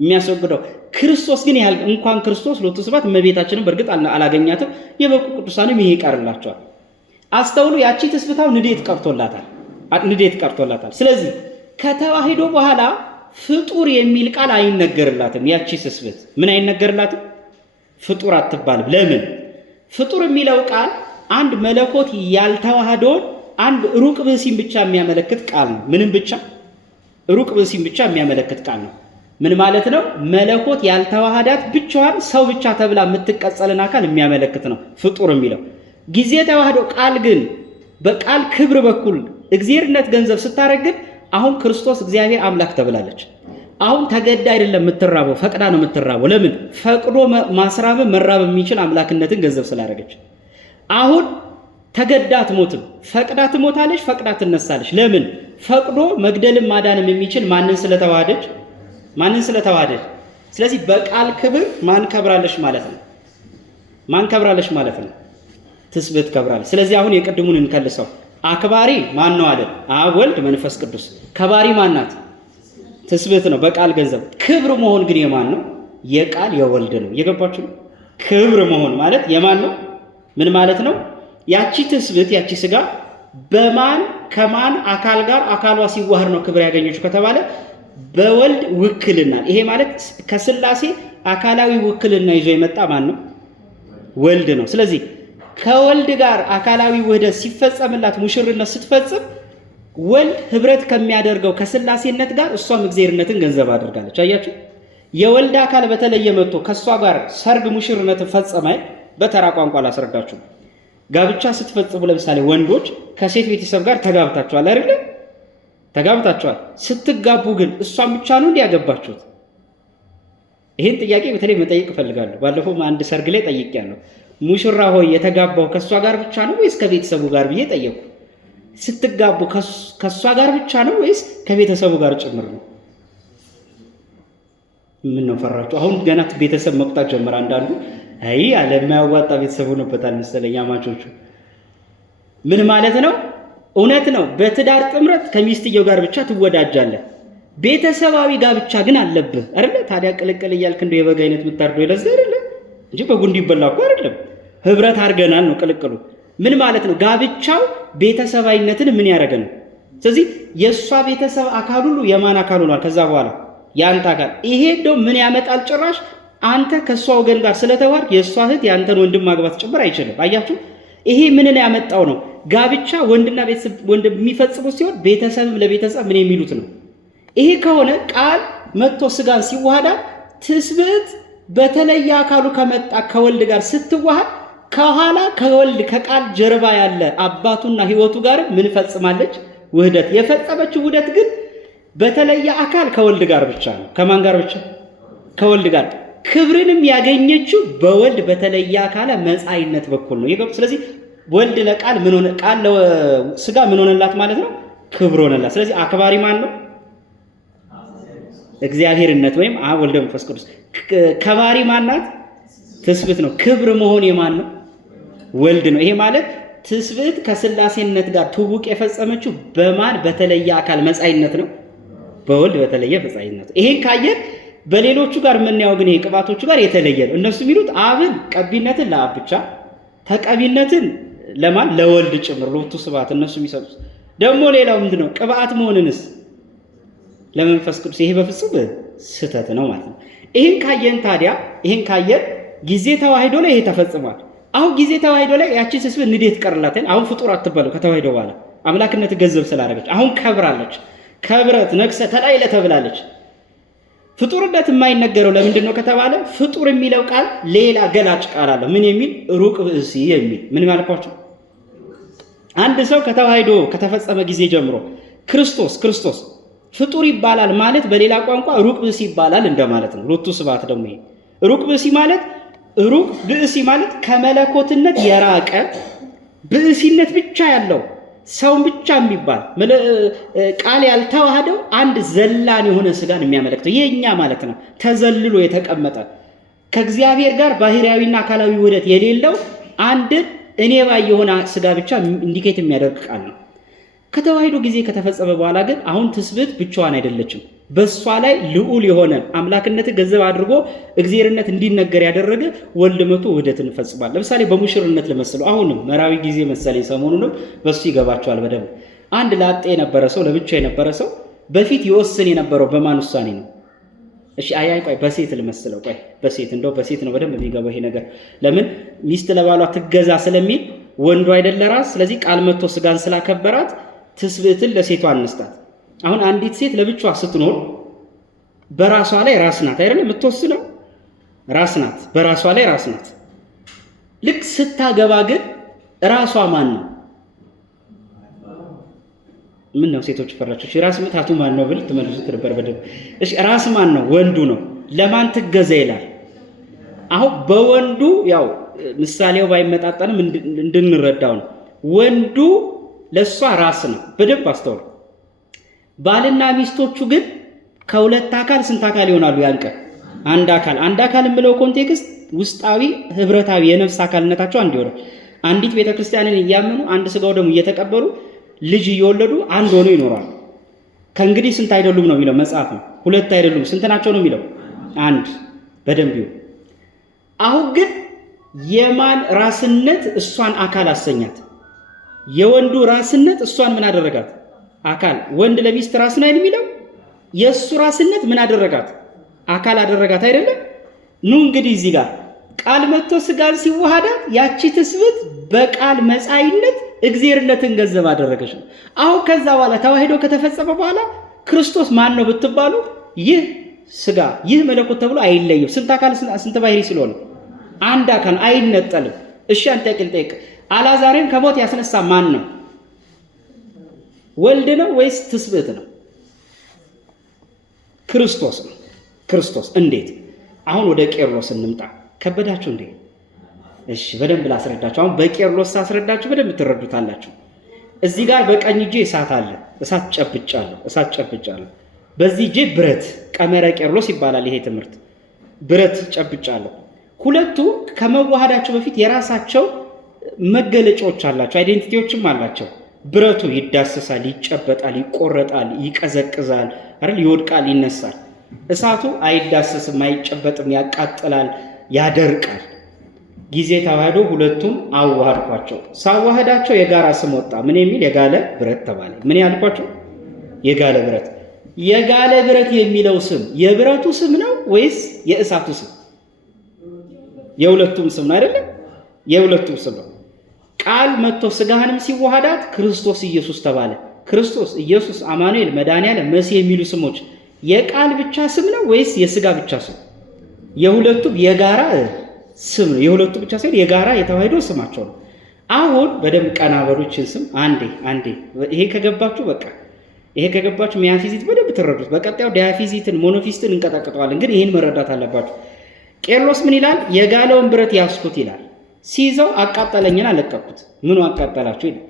የሚያስወግደው። ክርስቶስ ግን ያህል እንኳን ክርስቶስ ሎቱ ስብሐት እመቤታችንን በእርግጥ አላገኛትም። የበቁ ቅዱሳንም ይሄ ይቀርላቸዋል። አስተውሉ። ያቺ ትስብእታው ንዴት ቀርቶላታል። ስለዚህ ከተዋሂዶ በኋላ ፍጡር የሚል ቃል አይነገርላትም። ያቺ ትስብእት ምን አይነገርላትም? ፍጡር አትባልም። ለምን? ፍጡር የሚለው ቃል አንድ መለኮት ያልተዋህዶን አንድ ሩቅ ብእሲን ብቻ የሚያመለክት ቃል ነው። ምንም ብቻ ሩቅ ብእሲን ብቻ የሚያመለክት ቃል ነው። ምን ማለት ነው? መለኮት ያልተዋሃዳት ብቻዋን ሰው ብቻ ተብላ የምትቀጸልን አካል የሚያመለክት ነው ፍጡር የሚለው። ጊዜ ተዋህዶ ቃል ግን በቃል ክብር በኩል እግዚአብሔርነት ገንዘብ ስታረግን አሁን ክርስቶስ እግዚአብሔር አምላክ ተብላለች። አሁን ተገዳ አይደለም የምትራበው፣ ፈቅዳ ነው የምትራበው። ለምን? ፈቅዶ ማስራብ መራብ የሚችል አምላክነትን ገንዘብ ስላደረገች። አሁን ተገዳ አትሞትም፣ ፈቅዳ ትሞታለች፣ ፈቅዳ ትነሳለች። ለምን? ፈቅዶ መግደልም ማዳንም የሚችል ማንን ስለተዋሃደች? ስለዚህ በቃል ክብር ማን ከብራለች ማለት ነው? ትስብእት ከብራለች። ስለዚህ አሁን የቅድሙን እንከልሰው። አክባሪ ማን ነው አለ? አብ ወልድ መንፈስ ቅዱስ። ከባሪ ማናት? ትስብእት ነው በቃል ገንዘብ። ክብር መሆን ግን የማን ነው? የቃል የወልድ ነው። እየገባችሁ ነው? ክብር መሆን ማለት የማን ነው? ምን ማለት ነው? ያቺ ትስብእት ያቺ ስጋ በማን ከማን አካል ጋር አካሏ ሲዋህር ነው ክብር ያገኘችው ከተባለ በወልድ ውክልና። ይሄ ማለት ከስላሴ አካላዊ ውክልና ይዞ የመጣ ማን ነው? ወልድ ነው። ስለዚህ ከወልድ ጋር አካላዊ ውህደት ሲፈጸምላት ሙሽርነት ስትፈጽም ወልድ ህብረት ከሚያደርገው ከስላሴነት ጋር እሷም እግዚአብሔርነትን ገንዘብ አድርጋለች። አያችሁ? የወልድ አካል በተለየ መጥቶ ከእሷ ጋር ሰርግ ሙሽርነትን ፈጸመ። በተራ ቋንቋ ላስረዳችሁ። ጋብቻ ስትፈጽሙ ለምሳሌ ወንዶች ከሴት ቤተሰብ ጋር ተጋብታችኋል አይደል? ተጋብታችኋል። ስትጋቡ ግን እሷን ብቻ ነው እንዲያገባችሁት? ይህን ጥያቄ በተለይ መጠየቅ እፈልጋለሁ። ባለፈው አንድ ሰርግ ላይ ጠይቄያለሁ። ሙሽራ ሆይ የተጋባው ከእሷ ጋር ብቻ ነው ወይስ ከቤተሰቡ ጋር ብዬ ጠየቁ። ስትጋቡ ከእሷ ጋር ብቻ ነው ወይስ ከቤተሰቡ ጋር ጭምር ነው? ምን ነው ፈራችሁ? አሁን ገና ቤተሰብ መቁጣት ጀመረ። አንዳንዱ አይ አለ የማያዋጣ ቤተሰብ ሆኖበታል መሰለኝ አማቾቹ። ምን ማለት ነው? እውነት ነው። በትዳር ጥምረት ከሚስትየው ጋር ብቻ ትወዳጃለህ። ቤተሰባዊ ጋብቻ ግን አለብህ አይደል? ታዲያ ቅልቅል እያልክ እንደው የበግ አይነት የምታርደው ይለዘ አይደል እንጂ በጉንዱ ይበላ እኮ አይደለም። ህብረት አድርገናል ነው ቅልቅሉ። ምን ማለት ነው? ጋብቻው ቤተሰባዊነትን ምን ያደረገ ነው? ስለዚህ የእሷ ቤተሰብ አካል ሁሉ የማን አካል ሆኗል? ከዛ በኋላ የአንተ አካል። ይሄ እንደው ምን ያመጣል? ጭራሽ አንተ ከእሷ ወገን ጋር ስለተዋርክ የእሷ እህት የአንተን ወንድም ማግባት ጭምር አይችልም። አያችሁ? ይሄ ምንን ያመጣው ነው? ጋብቻ ወንድና ቤተሰብ ወንድ የሚፈጽሙት ሲሆን ቤተሰብም ለቤተሰብ ምን የሚሉት ነው። ይሄ ከሆነ ቃል መጥቶ ስጋን ሲዋሃዳ ትስብእት በተለየ አካሉ ከመጣ ከወልድ ጋር ስትዋሃድ ከኋላ ከወልድ ከቃል ጀርባ ያለ አባቱና ሕይወቱ ጋር ምን ፈጽማለች? ውህደት። የፈጸመችው ውህደት ግን በተለየ አካል ከወልድ ጋር ብቻ ነው። ከማን ጋር ብቻ? ከወልድ ጋር። ክብርንም ያገኘችው በወልድ በተለየ አካል መጻኢነት በኩል ነው። ስለዚህ ወልድ ለቃል ምን ሆነ? ቃል ለስጋ ምን ሆነላት ማለት ነው? ክብር ሆነላት። ስለዚህ አክባሪ ማን ነው? እግዚአብሔርነት ወይም አብ ወልድ መንፈስ ቅዱስ። ከባሪ ማናት? ትስብእት ነው። ክብር መሆን የማን ነው? ወልድ ነው። ይሄ ማለት ትስብእት ከስላሴነት ጋር ትውውቅ የፈጸመችው በማን በተለየ አካል መጻኢነት ነው? በወልድ በተለየ መጻኢነት። ይሄን ካየን በሌሎቹ ጋር የምናየው ግን ይሄ ቅባቶቹ ጋር የተለየ ነው። እነሱ የሚሉት አብን ቀቢነትን ለአብ ብቻ ተቀቢነትን ለማን? ለወልድ ጭምር ሎቱ ስብሐት እነሱ የሚሰጡት። ደግሞ ሌላው ምንድነው? ቅባት መሆንንስ ለመንፈስ ቅዱስ። ይሄ በፍጹም ስህተት ነው ማለት ነው። ይህን ካየን ጊዜ ተዋህዶ ላይ ይሄ ተፈጽሟል። አሁን ጊዜ ተዋህዶ ላይ ያቺ ትስብእት ንዴት ቀርላትን። አሁን ፍጡር አትባሉ ከተዋህዶ በኋላ አምላክነት ገንዘብ ስላደረገች አሁን ከብራለች። ከብረት ነግሰ ተላይለ ተብላለች። ፍጡርነት የማይነገረው ለምንድን ነው ከተባለ ፍጡር የሚለው ቃል ሌላ ገላጭ ቃል አለው። ምን የሚል? ሩቅ ብእሲ የሚል። ምን ማለቷቸው? አንድ ሰው ከተዋህዶ ከተፈጸመ ጊዜ ጀምሮ ክርስቶስ ፍጡር ይባላል ማለት በሌላ ቋንቋ ሩቅ ብእሲ ይባላል እንደማለት ነው። ሎቱ ስብሐት ደግሞ ይሄ ሩቅ ብእሲ ማለት ከመለኮትነት የራቀ ብእሲነት ብቻ ያለው ሰውን ብቻ የሚባል ቃል ያልተዋህደው አንድ ዘላን የሆነ ስጋን የሚያመለክተው የኛ ማለት ነው። ተዘልሎ የተቀመጠ ከእግዚአብሔር ጋር ባህሪያዊና አካላዊ ውህደት የሌለው አንድ እኔ ባይ የሆነ ስጋ ብቻ ኢንዲኬት የሚያደርግ ቃል ነው። ከተዋህዶ ጊዜ ከተፈጸመ በኋላ ግን አሁን ትስብእት ብቻዋን አይደለችም። በእሷ ላይ ልዑል የሆነ አምላክነት ገንዘብ አድርጎ እግዚአብሔርነት እንዲነገር ያደረገ ወልድ መጥቶ ውህደትን ፈጽሟል። ለምሳሌ በሙሽርነት ለመስለው አሁንም መራዊ ጊዜ መሰለኝ ሰሞኑንም በሱ ይገባቸዋል በደንብ። አንድ ላጤ የነበረ ሰው ለብቻ የነበረ ሰው በፊት ይወስን የነበረው በማን ውሳኔ ነው? እሺ ቆይ በሴት ልመስለው። ቆይ በሴት ነው በደንብ የሚገባው ይሄ ነገር። ለምን ሚስት ለባሏ ትገዛ ስለሚል ወንዱ አይደለ ራስ። ስለዚህ ቃል መጥቶ ስጋን ስላከበራት ትስብእትን ለሴቷ አንስታት። አሁን አንዲት ሴት ለብቻዋ ስትኖር በራሷ ላይ ራስ ናት አይደል? የምትወስነው ራስ ናት፣ በራሷ ላይ ራስ ናት። ልክ ስታገባ ግን ራሷ ማን ነው? ምን ነው ሴቶች ፈራችሁ? ራስ ምታቱ ማን ነው ብል ትመልሱት ነበር በደንብ። እሺ ራስ ማን ነው? ወንዱ ነው። ለማን ትገዛ ይላል? አሁን በወንዱ ያው ምሳሌው ባይመጣጠንም እንድንረዳው ነው። ወንዱ ለሷ ራስ ነው። በደንብ አስተውሉ። ባልና ሚስቶቹ ግን ከሁለት አካል ስንት አካል ይሆናሉ? ያን ቀን አንድ አካል የምለው ኮንቴክስት ውስጣዊ ህብረታዊ የነፍስ አካልነታቸው አንድ ይሆናል። አንዲት ቤተክርስቲያንን እያመኑ አንድ ስጋው ደግሞ እየተቀበሉ ልጅ እየወለዱ አንድ ሆኖ ይኖራሉ። ከእንግዲህ ስንት አይደሉም ነው የሚለው መጽሐፍ ነው። ሁለት አይደሉም ስንት ናቸው ነው የሚለው? አንድ። በደንብ ይሁን። አሁን ግን የማን ራስነት እሷን አካል አሰኛት? የወንዱ ራስነት እሷን ምን አደረጋት? አካል። ወንድ ለሚስት ራስ ነው የሚለው የእሱ ራስነት ምን አደረጋት? አካል አደረጋት አይደለም? ኑ እንግዲህ እዚህ ጋር ቃል መጥቶ ስጋን ሲዋሃዳት ያቺ ትስብእት በቃል መጻይነት እግዚአብሔርነትን ገንዘብ አደረገች ነው። አሁን ከዛ በኋላ ተዋህዶ ከተፈጸመ በኋላ ክርስቶስ ማን ነው ብትባሉ ይህ ስጋ ይህ መለኮት ተብሎ አይለይም። ስንት አካል ስንት ባህሪ ስለሆነ አንድ አካል አይነጠልም። እሺ አንተ ጠይቅ። አልዓዛርን ከሞት ያስነሳ ማን ነው? ወልድ ነው ወይስ ትስብእት ነው? ክርስቶስ ነው። ክርስቶስ። እንዴት? አሁን ወደ ቄርሎስ እንምጣ። ከበዳችሁ እንዴ? እሺ በደንብ ላስረዳችሁ። አሁን በቄርሎስ ሳስረዳችሁ በደንብ ትረዱታላችሁ። እዚህ ጋር በቀኝ እጄ እሳት አለ። እሳት ጨብጫለሁ። በዚህ እጄ ብረት፣ ቀመረ ቄርሎስ ይባላል ይሄ ትምህርት። ብረት ጨብጫለሁ። ሁለቱ ከመዋሃዳቸው በፊት የራሳቸው መገለጫዎች አላቸው፣ አይዴንቲቲዎችም አላቸው። ብረቱ ይዳሰሳል፣ ይጨበጣል፣ ይቆረጣል፣ ይቀዘቅዛል አይደል? ይወድቃል፣ ይነሳል። እሳቱ አይዳሰስም፣ አይጨበጥም፣ ያቃጥላል፣ ያደርቃል። ጊዜ ተዋህዶ ሁለቱም አዋሃድኳቸው። ሳዋህዳቸው የጋራ ስም ወጣ። ምን የሚል? የጋለ ብረት ተባለ። ምን ያልኳቸው? የጋለ ብረት። የጋለ ብረት የሚለው ስም የብረቱ ስም ነው ወይስ የእሳቱ ስም? የሁለቱም ስም ነው አይደለም? የሁለቱም ስም ነው። ቃል መጥቶ ስጋህንም ሲዋሃዳት ክርስቶስ ኢየሱስ ተባለ። ክርስቶስ ኢየሱስ፣ አማኑኤል፣ መድኃኒዓለም፣ መሲህ የሚሉ ስሞች የቃል ብቻ ስም ነው ወይስ የስጋ ብቻ ስም? የሁለቱም የጋራ ስም ነው። የሁለቱ ብቻ ሳይሆን የጋራ የተዋህዶ ስማቸው ነው። አሁን በደንብ ቀናበሮችን ስም አንዴ ይሄ ከገባችሁ በቃ ይሄ ከገባችሁ ሚያፊዚት በደንብ ትረዱት። በቀጣዩ ዲያፊዚትን ሞኖፊስትን እንቀጠቅጠዋለን። ግን ይሄን መረዳት አለባችሁ። ቄርሎስ ምን ይላል? የጋለውን ብረት ያስኩት ይላል። ሲይዘው አቃጠለኝና ለቀኩት። ምኑ አቃጠላችሁ ይላል።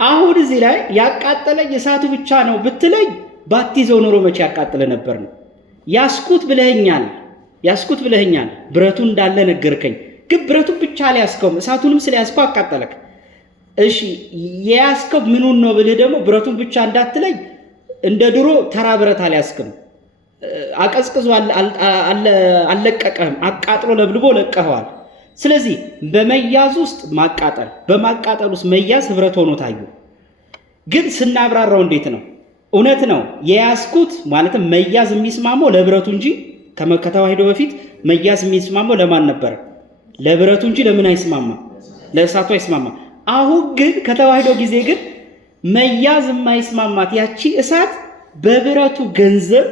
አሁን እዚህ ላይ ያቃጠለኝ እሳቱ ብቻ ነው ብትለኝ ባትይዘው ኖሮ መቼ ያቃጥለ ነበር ነው። ያስኩት ብለኸኛል። ብረቱ እንዳለ ነገርከኝ። ግን ብረቱን ብቻ አልያዝከውም፣ እሳቱንም ስለያዝከው አቃጠለክ። እሺ የያዝከው ምኑን ነው ብልህ ደግሞ ብረቱን ብቻ እንዳትለኝ እንደ ድሮ ተራ ብረት አልያዝክም። አቀዝቅዞ አልለቀቀህም፣ አቃጥሎ ለብልቦ ለቀኸዋል። ስለዚህ በመያዝ ውስጥ ማቃጠል፣ በማቃጠል ውስጥ መያዝ ህብረት ሆኖ ታዩ። ግን ስናብራራው እንዴት ነው? እውነት ነው የያዝኩት ማለትም መያዝ የሚስማማው ለብረቱ እንጂ ከተዋሂዶ በፊት መያዝ የሚስማማው ለማን ነበር? ለብረቱ እንጂ ለምን አይስማማ? ለእሳቱ አይስማማ። አሁን ግን ከተዋሂዶ ጊዜ ግን መያዝ የማይስማማት ያቺ እሳት በብረቱ ገንዘብ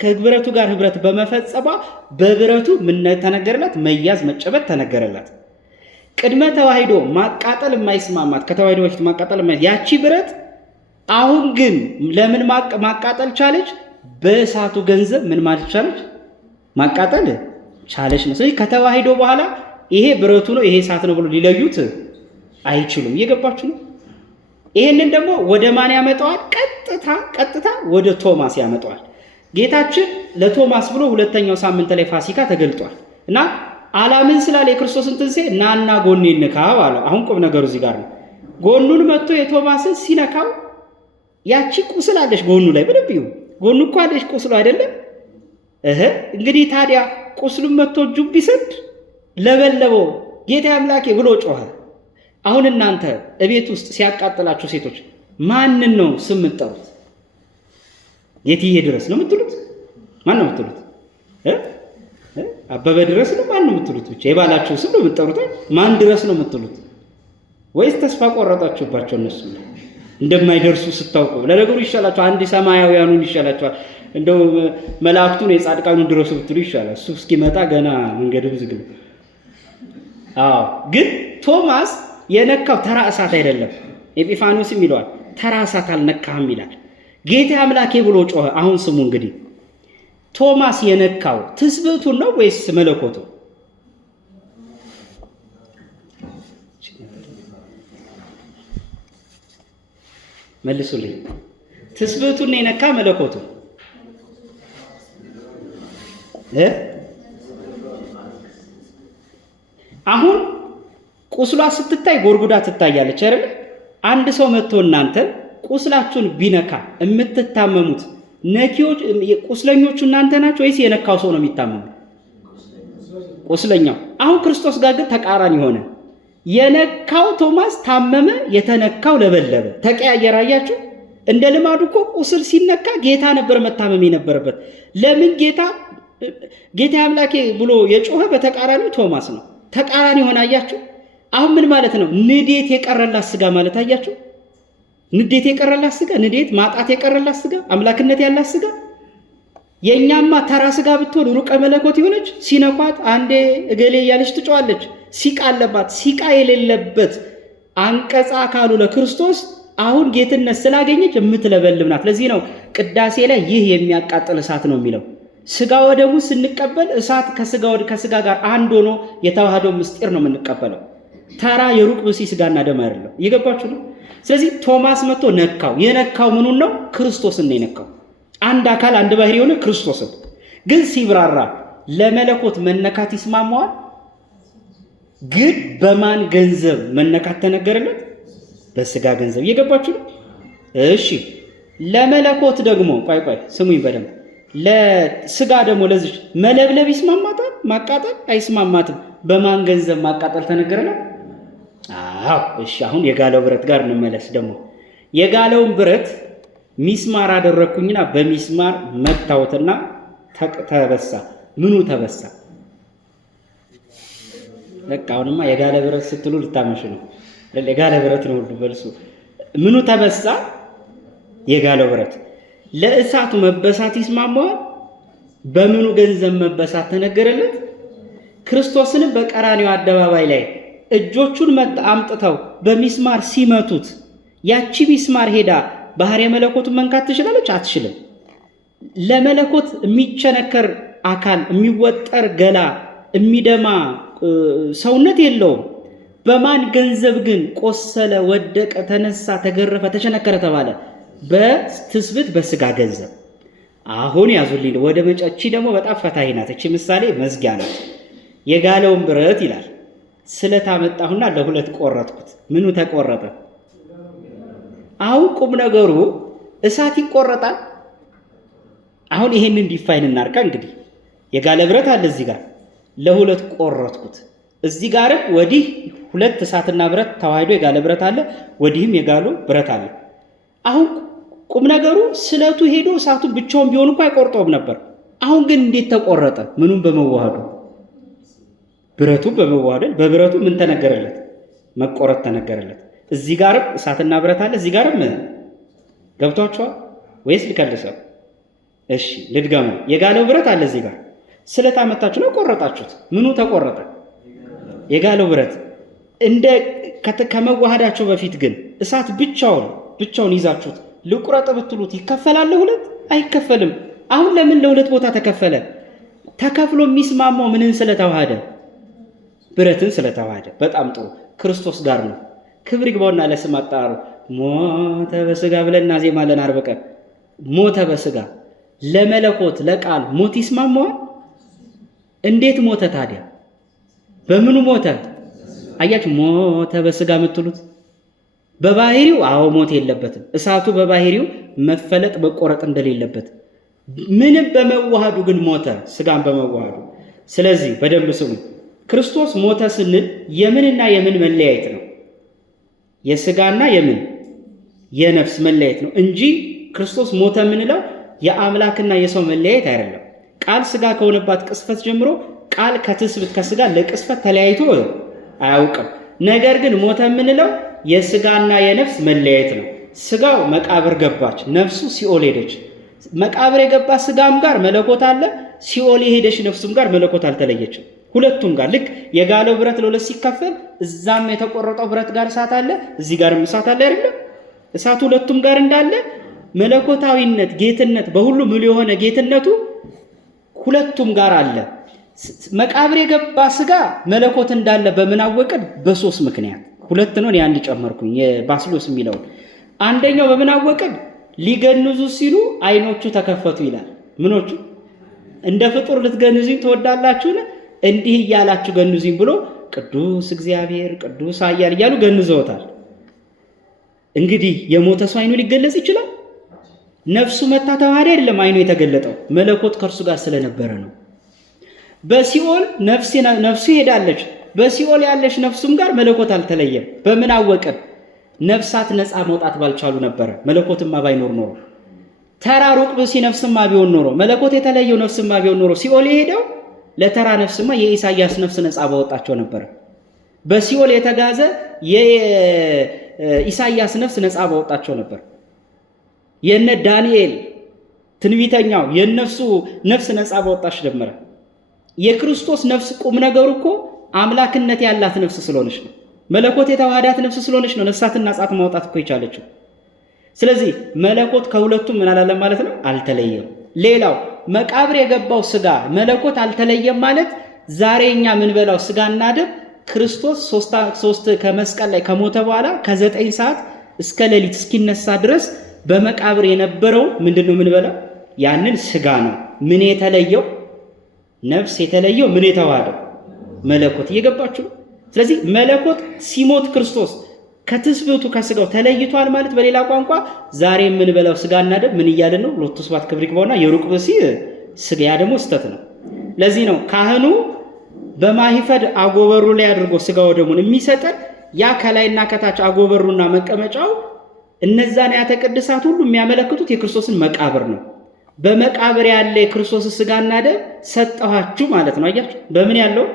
ከብረቱ ጋር ህብረት በመፈጸሟ በብረቱ ምን ተነገረላት? መያዝ መጨበጥ ተነገረላት። ቅድመ ተዋሂዶ ማቃጠል የማይስማማት ከተዋሂዶ በፊት ማቃጠል ያቺ ብረት አሁን ግን ለምን ማቃጠል ቻለች? በእሳቱ ገንዘብ ምን ማለት ቻለች? ማቃጠል ቻለች ነው። ስለዚህ ከተዋሂዶ በኋላ ይሄ ብረቱ ነው ይሄ እሳት ነው ብሎ ሊለዩት አይችሉም። እየገባችሁ ነው? ይሄንን ደግሞ ወደ ማን ያመጣዋል? ቀጥታ ወደ ቶማስ ያመጣዋል። ጌታችን ለቶማስ ብሎ ሁለተኛው ሳምንት ላይ ፋሲካ ተገልጧል እና አላምን ስላለ የክርስቶስን ትንሣኤ ናና ጎኔን ንካው አለው። አሁን ቁም ነገሩ እዚህ ጋር ነው። ጎኑን መጥቶ የቶማስን ሲነካው ያቺ ቁስል አለሽ ጎኑ ላይ በደንብ ይሁን ጎኑ እኮ አለሽ ቁስሉ አይደለም። እንግዲህ ታዲያ ቁስሉን መጥቶ እጁ ቢሰድ ለበለበው ጌታ አምላኬ ብሎ ጮኸ። አሁን እናንተ እቤት ውስጥ ሲያቃጥላችሁ ሴቶች ማንን ነው ስም የምትጠሩት? የትዬ ድረስ ነው የምትሉት? ማን ነው የምትሉት? አበበ ድረስ ነው ማን ነው የምትሉት? ብቻ የባላችሁ ስም ነው የምትጠሩት? ማን ድረስ ነው የምትሉት? ወይስ ተስፋ ቆረጣችሁባቸው? እነሱ እንደማይደርሱ ስታውቁ ለነገሩ ይሻላችሁ አንድ ሰማያውያኑን ይሻላችኋል። እንደው መላእክቱን የጻድቃኑን ድረሱ ብትሉ ይሻላል። እሱ እስኪመጣ ገና መንገድ ዝግ ነው። ግን ቶማስ የነካው ተራ እሳት አይደለም። ኤጲፋኒዎስም ይለዋል ተራ እሳት አልነካህም ይላል። ጌታ አምላኬ ብሎ ጮኸ። አሁን ስሙ እንግዲህ ቶማስ የነካው ትስብእቱን ነው ወይስ መለኮቱ? መልሱልኝ። ትስብእቱን የነካ መለኮቱ? አሁን ቁስሏ ስትታይ ጎርጉዳ ትታያለች አይደል? አንድ ሰው መጥቶ እናንተ ቁስላችሁን ቢነካ የምትታመሙት ነኪዎች ቁስለኞቹ እናንተ ናችሁ ወይስ የነካው ሰው ነው የሚታመሙ? ቁስለኛው። አሁን ክርስቶስ ጋር ግን ተቃራኒ ሆነ። የነካው ቶማስ ታመመ፣ የተነካው ለበለበ። ተቀያየረ። አያችሁ? እንደ ልማዱ እኮ ቁስል ሲነካ ጌታ ነበር መታመም የነበረበት። ለምን ጌታ አምላኬ ብሎ የጮኸ በተቃራኒው ቶማስ ነው። ተቃራኒ ሆነ። አያችሁ? አሁን ምን ማለት ነው? ንዴት የቀረላት ስጋ ማለት አያችሁ? ንዴት የቀረላት ስጋ፣ ንዴት ማጣት የቀረላት ስጋ፣ አምላክነት ያላት ስጋ። የኛማ ተራ ስጋ ብትሆን ሩቀ መለኮት የሆነች ሲነኳት አንዴ እገሌ እያለች ትጮዋለች። ሲቃ አለባት። ሲቃ የሌለበት አንቀጻ አካሉ ለክርስቶስ አሁን ጌትነት ስላገኘች የምትለበልብ ናት። ለዚህ ነው ቅዳሴ ላይ ይህ የሚያቃጥል እሳት ነው የሚለው። ስጋ ወደሙ ስንቀበል እሳት ከስጋ ጋር አንድ ሆኖ የተዋህዶ ምስጢር ነው የምንቀበለው። ተራ የሩቅ ብሲ ስጋና ደም አይደለም። እየገባችሁ ነው? ስለዚህ ቶማስ መጥቶ ነካው። የነካው ምኑን ነው? ክርስቶስን ነው የነካው። አንድ አካል አንድ ባህሪ የሆነ ክርስቶስን ግን ሲብራራ ለመለኮት መነካት ይስማማዋል። ግን በማን ገንዘብ መነካት ተነገረለት? በስጋ ገንዘብ። እየገባችሁ ነው? እሺ ለመለኮት ደግሞ ቆይ ስሙኝ በደንብ። ለስጋ ደግሞ ለዚህ መለብለብ ይስማማታል? ማቃጠል አይስማማትም። በማን ገንዘብ ማቃጠል ተነገረለት? አዎ እሺ፣ አሁን የጋለው ብረት ጋር እንመለስ። ደግሞ የጋለውን ብረት ሚስማር አደረኩኝና በሚስማር መታወትና ተበሳ። ምኑ ተበሳ? በቃ አሁንማ የጋለ ብረት ስትሉ ልታመሹ ነው። የጋለ ብረት ነው ሁሉ በልሱ። ምኑ ተበሳ? የጋለው ብረት። ለእሳቱ መበሳት ይስማማዋል? በምኑ ገንዘብ መበሳት ተነገረለት? ክርስቶስንም በቀራንዮ አደባባይ ላይ እጆቹን አምጥተው በሚስማር ሲመቱት ያቺ ሚስማር ሄዳ ባህርየ መለኮቱን መንካት ትችላለች? አትችልም። ለመለኮት የሚቸነከር አካል፣ የሚወጠር ገላ፣ የሚደማ ሰውነት የለውም። በማን ገንዘብ ግን ቆሰለ፣ ወደቀ፣ ተነሳ፣ ተገረፈ፣ ተቸነከረ ተባለ? በትስብእት በስጋ ገንዘብ። አሁን ያዙልኝ ወደ መጨቺ ደግሞ በጣም ፈታኝ ናት። እቺ ምሳሌ መዝጊያ ናት። የጋለውን ብረት ይላል ስለታመጣሁና ለሁለት ቆረጥኩት። ምኑ ተቆረጠ? አሁን ቁም ነገሩ እሳት ይቆረጣል። አሁን ይሄንን ዲፋይን እናርጋ። እንግዲህ የጋለ ብረት አለ እዚህ ጋር ለሁለት ቆረጥኩት። እዚህ ጋርም ወዲህ ሁለት እሳትና ብረት ተዋህዶ የጋለ ብረት አለ፣ ወዲህም የጋሉ ብረት አለ። አሁን ቁም ነገሩ ስለቱ ሄዶ እሳቱን ብቻውን ቢሆን እንኳን አይቆርጠውም ነበር። አሁን ግን እንዴት ተቆረጠ? ምኑን በመዋሃዱ ብረቱ በመዋሃዱ በብረቱ ምን ተነገረለት? መቆረጥ ተነገረለት። እዚህ ጋርም እሳትና ብረት አለ፣ እዚህ ጋርም ገብቷችኋል ወይስ ልከልሰው? እሺ ልድገሙ። የጋለው ብረት አለ እዚህ ጋር ስለት አመታችሁ ነው ቆረጣችሁት። ምኑ ተቆረጠ? የጋለው ብረት። እንደ ከመዋሃዳቸው በፊት ግን እሳት ብቻውን ይዛችሁት ልቁረጥ ብትሉት ይከፈላል ለሁለት? አይከፈልም። አሁን ለምን ለሁለት ቦታ ተከፈለ? ተከፍሎ የሚስማማው ምንን ስለተዋሃደ? ብረትን ስለተዋሃደ። በጣም ጥሩ። ክርስቶስ ጋር ነው። ክብር ይግባውና ለስም አጠራሩ ሞተ በስጋ ብለን እናዜማለን። ዓርብ ቀን ሞተ በስጋ ለመለኮት ለቃል ሞት ይስማማዋል? እንዴት ሞተ ታዲያ? በምኑ ሞተ? አያችሁ፣ ሞተ በስጋ የምትሉት በባህሪው አዎ ሞት የለበትም። እሳቱ በባህሪው መፈለጥ መቆረጥ እንደሌለበት ምንም በመዋሃዱ ግን ሞተ፣ ስጋን በመዋሃዱ። ስለዚህ በደንብ ስሙ። ክርስቶስ ሞተ ስንል የምንና የምን መለያየት ነው? የስጋና የምን የነፍስ መለያየት ነው እንጂ ክርስቶስ ሞተ የምንለው የአምላክና የሰው መለያየት አይደለም። ቃል ስጋ ከሆነባት ቅስፈት ጀምሮ ቃል ከትስብእት ከስጋ ለቅስፈት ተለያይቶ አያውቅም። ነገር ግን ሞተ የምንለው የስጋና የነፍስ መለያየት ነው። ስጋው መቃብር ገባች፣ ነፍሱ ሲኦል ሄደች። መቃብር የገባ ስጋም ጋር መለኮት አለ፣ ሲኦል የሄደች ነፍሱም ጋር መለኮት አልተለየችም። ሁለቱም ጋር ልክ የጋለው ብረት ለሁለት ሲከፈል እዛም የተቆረጠው ብረት ጋር እሳት አለ፣ እዚህ ጋርም እሳት አለ አይደል? እሳቱ ሁለቱም ጋር እንዳለ መለኮታዊነት ጌትነት በሁሉ ሙሉ የሆነ ጌትነቱ ሁለቱም ጋር አለ። መቃብር የገባ ስጋ መለኮት እንዳለ በምን አወቅን? በሶስት ምክንያት። ሁለት ነው፣ እኔ አንድ ጨመርኩኝ የባስሎስ የሚለውን። አንደኛው በምን አወቅን? ሊገንዙ ሲሉ አይኖቹ ተከፈቱ ይላል። ምኖቹ? እንደ ፍጡር ልትገንዙኝ ትወዳላችሁን? እንዲህ እያላችሁ ገንዙኝ ብሎ ቅዱስ እግዚአብሔር ቅዱስ ኃያል እያሉ ገንዘውታል። እንግዲህ የሞተ ሰው አይኑ ሊገለጽ ይችላል? ነፍሱ መታ ተዋህደ አይደለም አይኑ የተገለጠው፣ መለኮት ከእርሱ ጋር ስለነበረ ነው። በሲኦል ነፍሱ ሄዳለች። በሲኦል ያለች ነፍሱም ጋር መለኮት አልተለየም። በምን አወቅን? ነፍሳት ነፃ መውጣት ባልቻሉ ነበረ። መለኮትማ ባይኖር ኖሮ ተራ ሩቅ ብእሲ ነፍስማ ቢሆን ኖሮ መለኮት የተለየው ነፍስማ ቢሆን ኖሮ ሲኦል የሄደው ለተራ ነፍስማ የኢሳያስ ነፍስ ነፃ ባወጣቸው ነበረ። በሲኦል የተጋዘ የኢሳያስ ነፍስ ነፃ ባወጣቸው ነበር። የነ ዳንኤል ትንቢተኛው የነፍሱ ነፍስ ነፃ ባወጣች ጀመረ። የክርስቶስ ነፍስ ቁም ነገሩ እኮ አምላክነት ያላት ነፍስ ስለሆነች ነው። መለኮት የተዋሃዳት ነፍስ ስለሆነች ነው ነፍሳትና ጻት ማውጣት እኮ የቻለችው። ስለዚህ መለኮት ከሁለቱም ምን አላለም ማለት ነው? አልተለየም። ሌላው መቃብር የገባው ስጋ መለኮት አልተለየም ማለት ዛሬ እኛ ምን በላው ስጋና ደም ክርስቶስ ሶስት ከመስቀል ላይ ከሞተ በኋላ ከ9 ሰዓት እስከ ሌሊት እስኪነሳ ድረስ በመቃብር የነበረው ምንድነው? ምን በላው ያንን ስጋ ነው። ምን የተለየው? ነፍስ የተለየው ምን የተዋሃደው? መለኮት። እየገባችሁ? ስለዚህ መለኮት ሲሞት ክርስቶስ ከትስብእቱ ከስጋው ተለይቷል ማለት በሌላ ቋንቋ ዛሬ የምንበላው ስጋና ደም ምን እያለ ነው? ሎቱ ስብሐት ክብር ይግባውና የሩቅ ብእሲ ስጋ፣ ያ ደግሞ ስተት ነው። ለዚህ ነው ካህኑ በማሂፈድ አጎበሩ ላይ አድርጎ ስጋው ደሙን የሚሰጠን ያ ከላይና ከታች አጎበሩና መቀመጫው እነዛን ንዋያተ ቅድሳት ሁሉ የሚያመለክቱት የክርስቶስን መቃብር ነው። በመቃብር ያለ የክርስቶስ ስጋና ደም ሰጠኋችሁ ማለት ነው። አያችሁ? በምን ያለው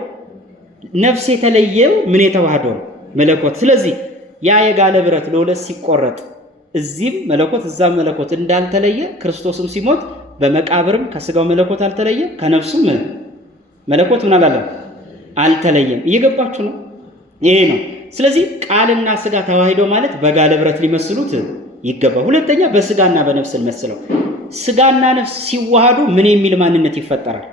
ነፍስ የተለየው ምን የተዋህደው መለኮት። ስለዚህ ያ የጋለ ብረት ለሁለት ሲቆረጥ እዚህም መለኮት እዛም መለኮት እንዳልተለየ ክርስቶስም ሲሞት በመቃብርም ከስጋው መለኮት አልተለየ፣ ከነፍሱም መለኮት ምን አላለም? አልተለየም። እየገባችሁ ነው? ይሄ ነው። ስለዚህ ቃልና ስጋ ተዋህዶ ማለት በጋለ ብረት ሊመስሉት ይገባል። ሁለተኛ በስጋና በነፍስ መስለው ስጋና ነፍስ ሲዋሃዱ ምን የሚል ማንነት ይፈጠራል?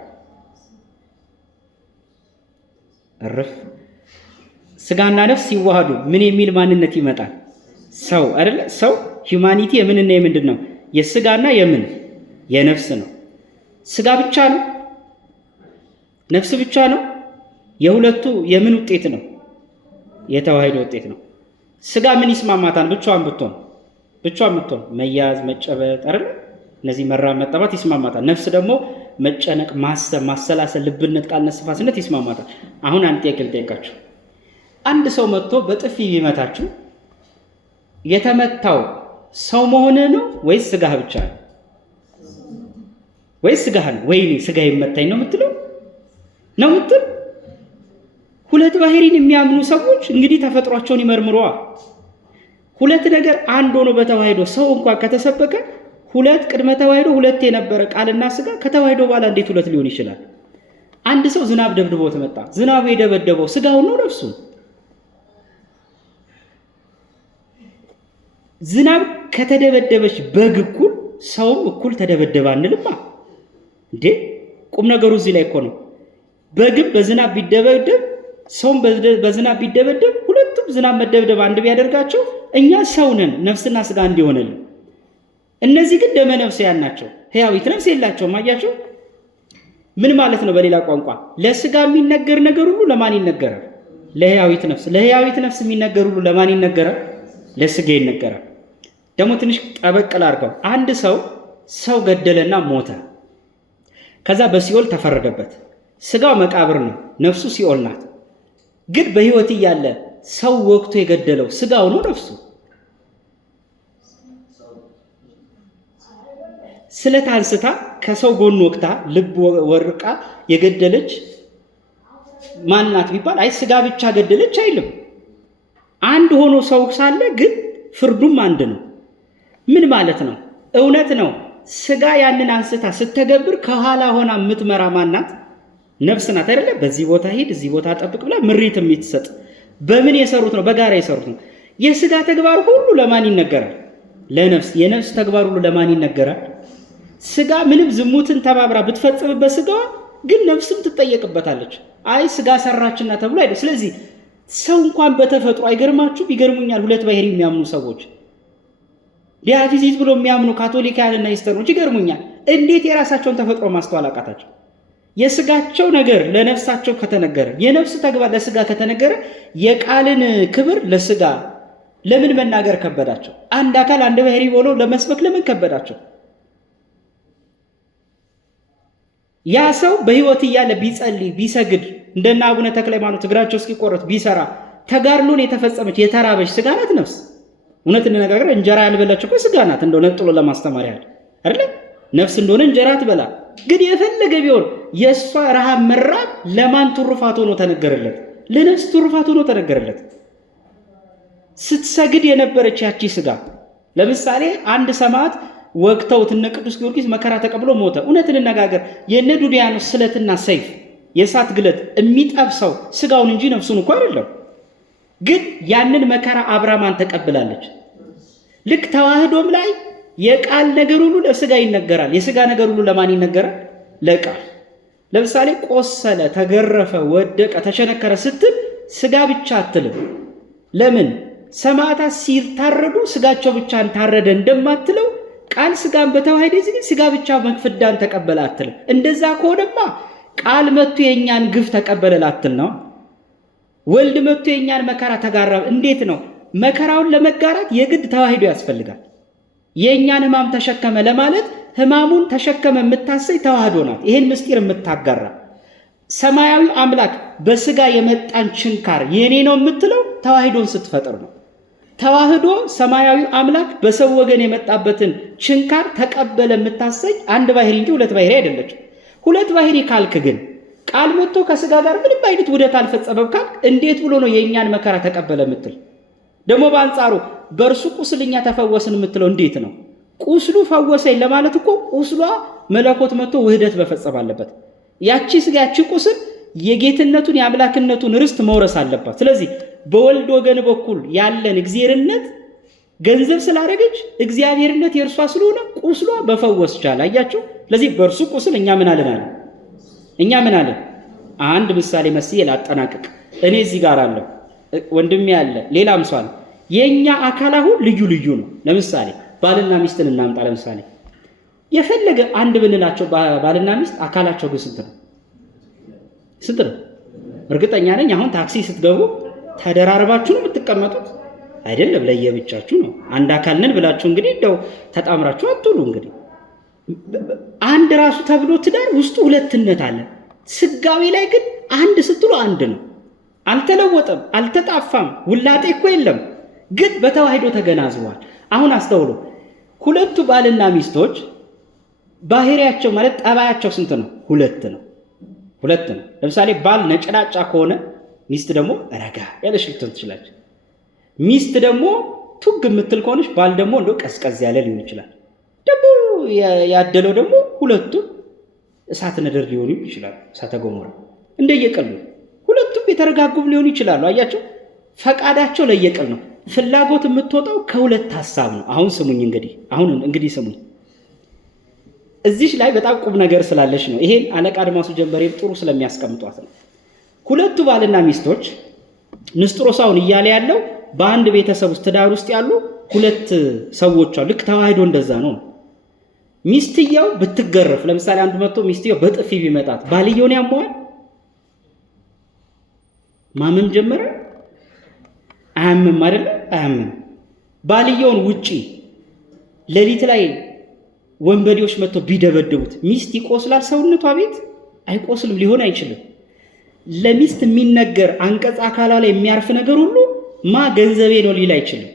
እርፍ ስጋና ነፍስ ሲዋሃዱ ምን የሚል ማንነት ይመጣል? ሰው አይደለ? ሰው ሂዩማኒቲ የምንና የምንድን ነው? የስጋና የምን የነፍስ ነው። ስጋ ብቻ ነው? ነፍስ ብቻ ነው? የሁለቱ የምን ውጤት ነው? የተዋህዶ ውጤት ነው። ስጋ ምን ይስማማታል? ብቻዋን ብትሆን መያዝ፣ መጨበጥ አይደለ? እነዚህ መራብ፣ መጠባት ይስማማታል። ነፍስ ደግሞ መጨነቅ፣ ማሰብ፣ ማሰላሰል፣ ልብነት፣ ቃልነት፣ ስፋስነት ይስማማታል። አሁን አንድ ጥያቄ ልጠይቃችሁ። አንድ ሰው መጥቶ በጥፊ ቢመታችሁ የተመታው ሰው መሆንህ ነው ወይስ ስጋህ ብቻ ነው? ወይስ ስጋህ ነው? ወይኔ ስጋ ይመታኝ ነው የምትለው ነው የምትል? ሁለት ባህሪን የሚያምኑ ሰዎች እንግዲህ ተፈጥሯቸውን ይመርምሯ። ሁለት ነገር አንድ ሆኖ በተዋህዶ ሰው እንኳን ከተሰበከ ሁለት ቅድመ ተዋህዶ ሁለት የነበረ ቃልና ስጋ ከተዋህዶ በኋላ እንዴት ሁለት ሊሆን ይችላል? አንድ ሰው ዝናብ ደብድቦት መጣ። ዝናቡ የደበደበው ስጋውን ነው ነፍሱን? ዝናብ ከተደበደበች በግ እኩል ሰውም እኩል ተደበደበ አንልማ እንዴ? ቁም ነገሩ እዚህ ላይ እኮ ነው። በግም በዝናብ ቢደበደብ ሰውም በዝናብ ቢደበደብ ሁለቱም ዝናብ መደብደብ አንድ ቢያደርጋቸው እኛ ሰው ነን ነፍስና ስጋ እንዲሆነልን። እነዚህ ግን ደመ ነፍሳውያን ናቸው፣ ሕያዊት ነፍስ የላቸውም። አያቸው ምን ማለት ነው? በሌላ ቋንቋ ለስጋ የሚነገር ነገር ሁሉ ለማን ይነገራል? ለሕያዊት ነፍስ። ለሕያዊት ነፍስ የሚነገር ሁሉ ለማን ይነገራል? ለስጋ ይነገራል። ደግሞ ትንሽ ጠበቅ ላድርገው። አንድ ሰው ገደለና ሞተ። ከዛ በሲኦል ተፈረደበት። ስጋው መቃብር ነው፣ ነፍሱ ሲኦል ናት። ግን በሕይወት እያለ ሰው ወቅቶ የገደለው ስጋው ነው ነፍሱ? ስለት አንስታ ከሰው ጎን ወቅታ ልብ ወርቃ የገደለች ማናት ቢባል አይ ስጋ ብቻ ገደለች አይልም። አንድ ሆኖ ሰው ሳለ ግን ፍርዱም አንድ ነው። ምን ማለት ነው? እውነት ነው። ስጋ ያንን አንስታ ስተገብር ከኋላ ሆና የምትመራ ማናት? ነፍስ ናት አይደለ? በዚህ ቦታ ሂድ፣ እዚህ ቦታ ጠብቅ ብላ ምሪት የምትሰጥ። በምን የሰሩት ነው? በጋራ የሰሩት ነው። የስጋ ተግባር ሁሉ ለማን ይነገራል? ለነፍስ። የነፍስ ተግባር ሁሉ ለማን ይነገራል? ስጋ ምንም ዝሙትን ተባብራ ብትፈጽምበት ስጋዋ ግን ነፍስም ትጠየቅበታለች። አይ ስጋ ሰራችና ተብሎ አይደል? ስለዚህ ሰው እንኳን በተፈጥሮ አይገርማችሁም? ይገርሙኛል ሁለት ባህሪ የሚያምኑ ሰዎች ዲያፊዚት ብሎ የሚያምኑ ካቶሊካውያንና ኢስተርኖች ይገርሙኛል። እንዴት የራሳቸውን ተፈጥሮ ማስተዋል አቃታቸው? የስጋቸው ነገር ለነፍሳቸው ከተነገረ፣ የነፍስ ተግባር ለስጋ ከተነገረ የቃልን ክብር ለስጋ ለምን መናገር ከበዳቸው? አንድ አካል አንድ ባህሪ ሆኖ ለመስበክ ለምን ከበዳቸው? ያ ሰው በሕይወት እያለ ቢጸልይ ቢሰግድ እንደና አቡነ ተክለ ሃይማኖት እግራቸው እስኪቆረጥ ቢሰራ ተጋድሎን የተፈጸመች የተራበች ስጋ ናት ነፍስ? እውነት እንነጋገር፣ እንጀራ ያልበላች እኮ ስጋ ናት። እንደው ነጥሎ ለማስተማር ያህል አይደለ? ነፍስ እንደሆነ እንጀራ ትበላ። ግን የፈለገ ቢሆን የእሷ ረሃብ መራብ ለማን ትሩፋት ሆኖ ተነገረለት? ለነፍስ ትሩፋት ሆኖ ተነገረለት። ስትሰግድ የነበረች ያቺ ስጋ ለምሳሌ አንድ ሰማዕት ወቅተውት እነ ቅዱስ ጊዮርጊስ መከራ ተቀብሎ ሞተ። እውነት እንነጋገር፣ የነ ዱድያኖስ ስለትና ሰይፍ የእሳት ግለት የሚጠብሰው ስጋውን እንጂ ነፍሱን እኮ አይደለም። ግን ያንን መከራ አብራማን ተቀብላለች። ልክ ተዋህዶም ላይ የቃል ነገር ሁሉ ለስጋ ይነገራል። የስጋ ነገር ሁሉ ለማን ይነገራል? ለቃል። ለምሳሌ ቆሰለ፣ ተገረፈ፣ ወደቀ፣ ተሸነከረ ስትል ስጋ ብቻ አትልም። ለምን? ሰማዕታት ሲታረዱ ስጋቸው ብቻ ታረደ እንደማትለው ቃል ስጋን በተዋህደ ጊዜ ስጋ ብቻ መክፍዳን ተቀበለ አትልም። እንደዛ ከሆነማ ቃል መጥቶ የእኛን ግፍ ተቀበለ ላትል ነው። ወልድ መጥቶ የእኛን መከራ ተጋራ። እንዴት ነው? መከራውን ለመጋራት የግድ ተዋህዶ ያስፈልጋል። የእኛን ሕማም ተሸከመ ለማለት ሕማሙን ተሸከመ የምታሰይ ተዋህዶ ናት። ይሄን ምስጢር የምታጋራ ሰማያዊ አምላክ በስጋ የመጣን ችንካር የኔ ነው የምትለው ተዋህዶን ስትፈጥር ነው። ተዋህዶ ሰማያዊ አምላክ በሰው ወገን የመጣበትን ችንካር ተቀበለ የምታሰይ አንድ ባህሪ እንጂ ሁለት ባህሪ አይደለችም። ሁለት ባህሪ ካልክ ግን ቃል መጥቶ ከስጋ ጋር ምንም አይነት ውደት አልፈጸመም ካልክ እንዴት ብሎ ነው የእኛን መከራ ተቀበለ የምትል? ደግሞ በአንጻሩ በእርሱ ቁስል እኛ ተፈወስን የምትለው እንዴት ነው? ቁስሉ ፈወሰኝ ለማለት እኮ ቁስሏ መለኮት መጥቶ ውህደት መፈጸም አለበት። ያቺ ስጋ ያቺ ቁስል የጌትነቱን የአምላክነቱን ርስት መውረስ አለባት። ስለዚህ በወልድ ወገን በኩል ያለን እግዚአብሔርነት ገንዘብ ስላደረገች እግዚአብሔርነት የእርሷ ስለሆነ ቁስሏ በፈወስ ቻለ። አያችሁ? ስለዚህ በእርሱ ቁስል እኛ ምን አለን? እኛ ምን አለን? አንድ ምሳሌ መስዬ ላጠናቅቅ። እኔ እዚህ ጋር አለሁ፣ ወንድሜ ያለ፣ ሌላም ሰው አለ። የእኛ አካል አሁን ልዩ ልዩ ነው። ለምሳሌ ባልና ሚስትን እናምጣ። ለምሳሌ የፈለገ አንድ ብንላቸው ባልና ሚስት አካላቸው ግን ስንት ነው? ስንት ነው? እርግጠኛ ነኝ አሁን ታክሲ ስትገቡ ተደራርባችሁ ነው የምትቀመጡት አይደለም? ለየብቻችሁ ነው። አንድ አካል ነን ብላችሁ እንግዲህ እንደው ተጣምራችሁ አትሉ። እንግዲህ አንድ ራሱ ተብሎ ትዳር ውስጡ ሁለትነት አለ። ስጋዊ ላይ ግን አንድ ስትሉ አንድ ነው። አልተለወጠም፣ አልተጣፋም፣ ውላጤ እኮ የለም። ግን በተዋህዶ ተገናዝቧል። አሁን አስተውሉ። ሁለቱ ባልና ሚስቶች ባህሪያቸው ማለት ጠባያቸው ስንት ነው? ሁለት ነው። ለምሳሌ ባል ነጭናጫ ከሆነ ሚስት ደግሞ ረጋ ያለሽ ልትሆን ትችላለች። ሚስት ደግሞ ቱግ የምትል ከሆነች ባል ደግሞ እንደው ቀዝቀዝ ያለ ሊሆን ይችላል። ደግሞ ያደለው ደግሞ ሁለቱም እሳት ነደር ሊሆኑ ይችላሉ። እሳተ ገሞራ እንደየቀሉ ሁለቱም የተረጋጉም ሊሆኑ ይችላሉ። አያቸው፣ ፈቃዳቸው ለየቀል ነው። ፍላጎት የምትወጣው ከሁለት ሐሳብ ነው። አሁን ስሙኝ እንግዲህ ስሙኝ። እዚህ ላይ በጣም ቁም ነገር ስላለች ነው። ይሄን አለቃ አድማሱ ጀንበሬ ጥሩ ስለሚያስቀምጧት ነው። ሁለቱ ባልና ሚስቶች ንስጥሮሳውን እያለ ያለው በአንድ ቤተሰብ ውስጥ ትዳር ውስጥ ያሉ ሁለት ሰዎች አሉ። ልክ ተዋህዶ እንደዛ ነው። ሚስትየው ብትገረፍ፣ ለምሳሌ አንዱ መጥቶ ሚስትየው በጥፊ ቢመጣት ባልየውን ያመዋል? ማመም ጀመረ? አያምም አይደለ? አያምም። ባልየውን ውጪ ሌሊት ላይ ወንበዴዎች መጥተው ቢደበድቡት ሚስት ይቆስላል? ሰውነቷ ቤት አይቆስልም፣ ሊሆን አይችልም። ለሚስት የሚነገር አንቀጽ አካሏ ላይ የሚያርፍ ነገር ሁሉ ገንዘቤ ነው ሊል አይችልም፣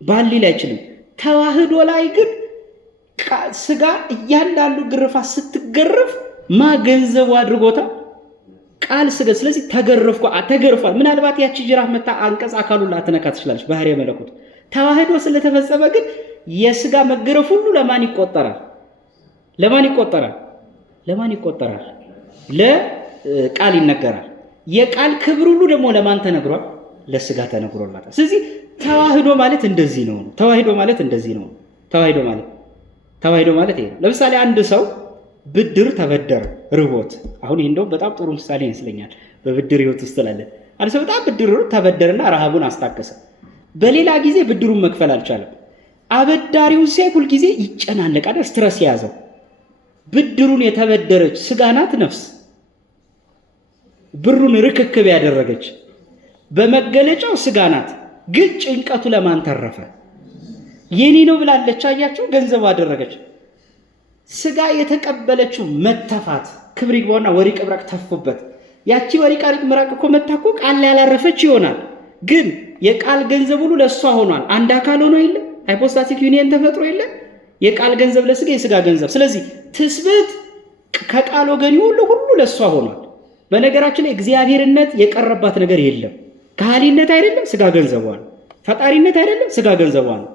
ባል ሊል አይችልም። ተዋህዶ ላይ ግን ስጋ እያንዳንዱ ግርፋት ስትገረፍ ገንዘቡ አድርጎታል? ቃል ስጋ። ስለዚህ ተገርፏል። ምናልባት ያቺ ጅራፍ መታ አንቀጽ አካሉን ላትነካ ትችላለች፣ ባህሪ መለኮት። ተዋህዶ ስለተፈጸመ ግን የስጋ መገረፍ ሁሉ ለማን ይቆጠራል? ለቃል ይነገራል። የቃል ክብር ሁሉ ደግሞ ለማን ተነግሯል? ለስጋ ተነግሮላታል። ስለዚህ ተዋህዶ ማለት እንደዚህ ነው። ተዋህዶ ማለት ይሄ ነው። ለምሳሌ አንድ ሰው ብድር ተበደረ ርቦት። አሁን ይሄ እንደው በጣም ጥሩ ምሳሌ ይመስለኛል በብድር ህይወት ውስጥ ስላለን። አንድ ሰው በጣም ብድር ተበደረና ረሃቡን አስታከሰ። በሌላ ጊዜ ብድሩን መክፈል አልቻለም። አበዳሪውን ሲያይ ሁል ጊዜ ይጨናነቃል፣ ስትረስ ያዘው። ብድሩን የተበደረች ስጋ ናት ነፍስ? ብሩን ርክክብ ያደረገች በመገለጫው ስጋ ናት። ግን ጭንቀቱ ለማን ተረፈ? የኔ ነው ብላለች። አያችሁ፣ ገንዘቡ አደረገች። ስጋ የተቀበለችው መተፋት ክብር ይግባውና ወሪቅ ብራቅ ተፉበት። ያቺ ወሪቅ ምራቅ እኮ መታኮ ቃል ላይ ያላረፈች ይሆናል። ግን የቃል ገንዘብ ሁሉ ለሷ ሆኗል። አንድ አካል ሆኖ የለ ሃይፖስታቲክ ዩኒየን ተፈጥሮ የለ የቃል ገንዘብ ለስጋ የስጋ ገንዘብ። ስለዚህ ትስብእት ከቃል ወገን ሁሉ ለሷ ሆኗል። በነገራችን ላይ እግዚአብሔርነት የቀረባት ነገር የለም። ካህሊነት አይደለም ስጋ ገንዘቧ ነው። ፈጣሪነት አይደለም ስጋ ገንዘቧ ነው።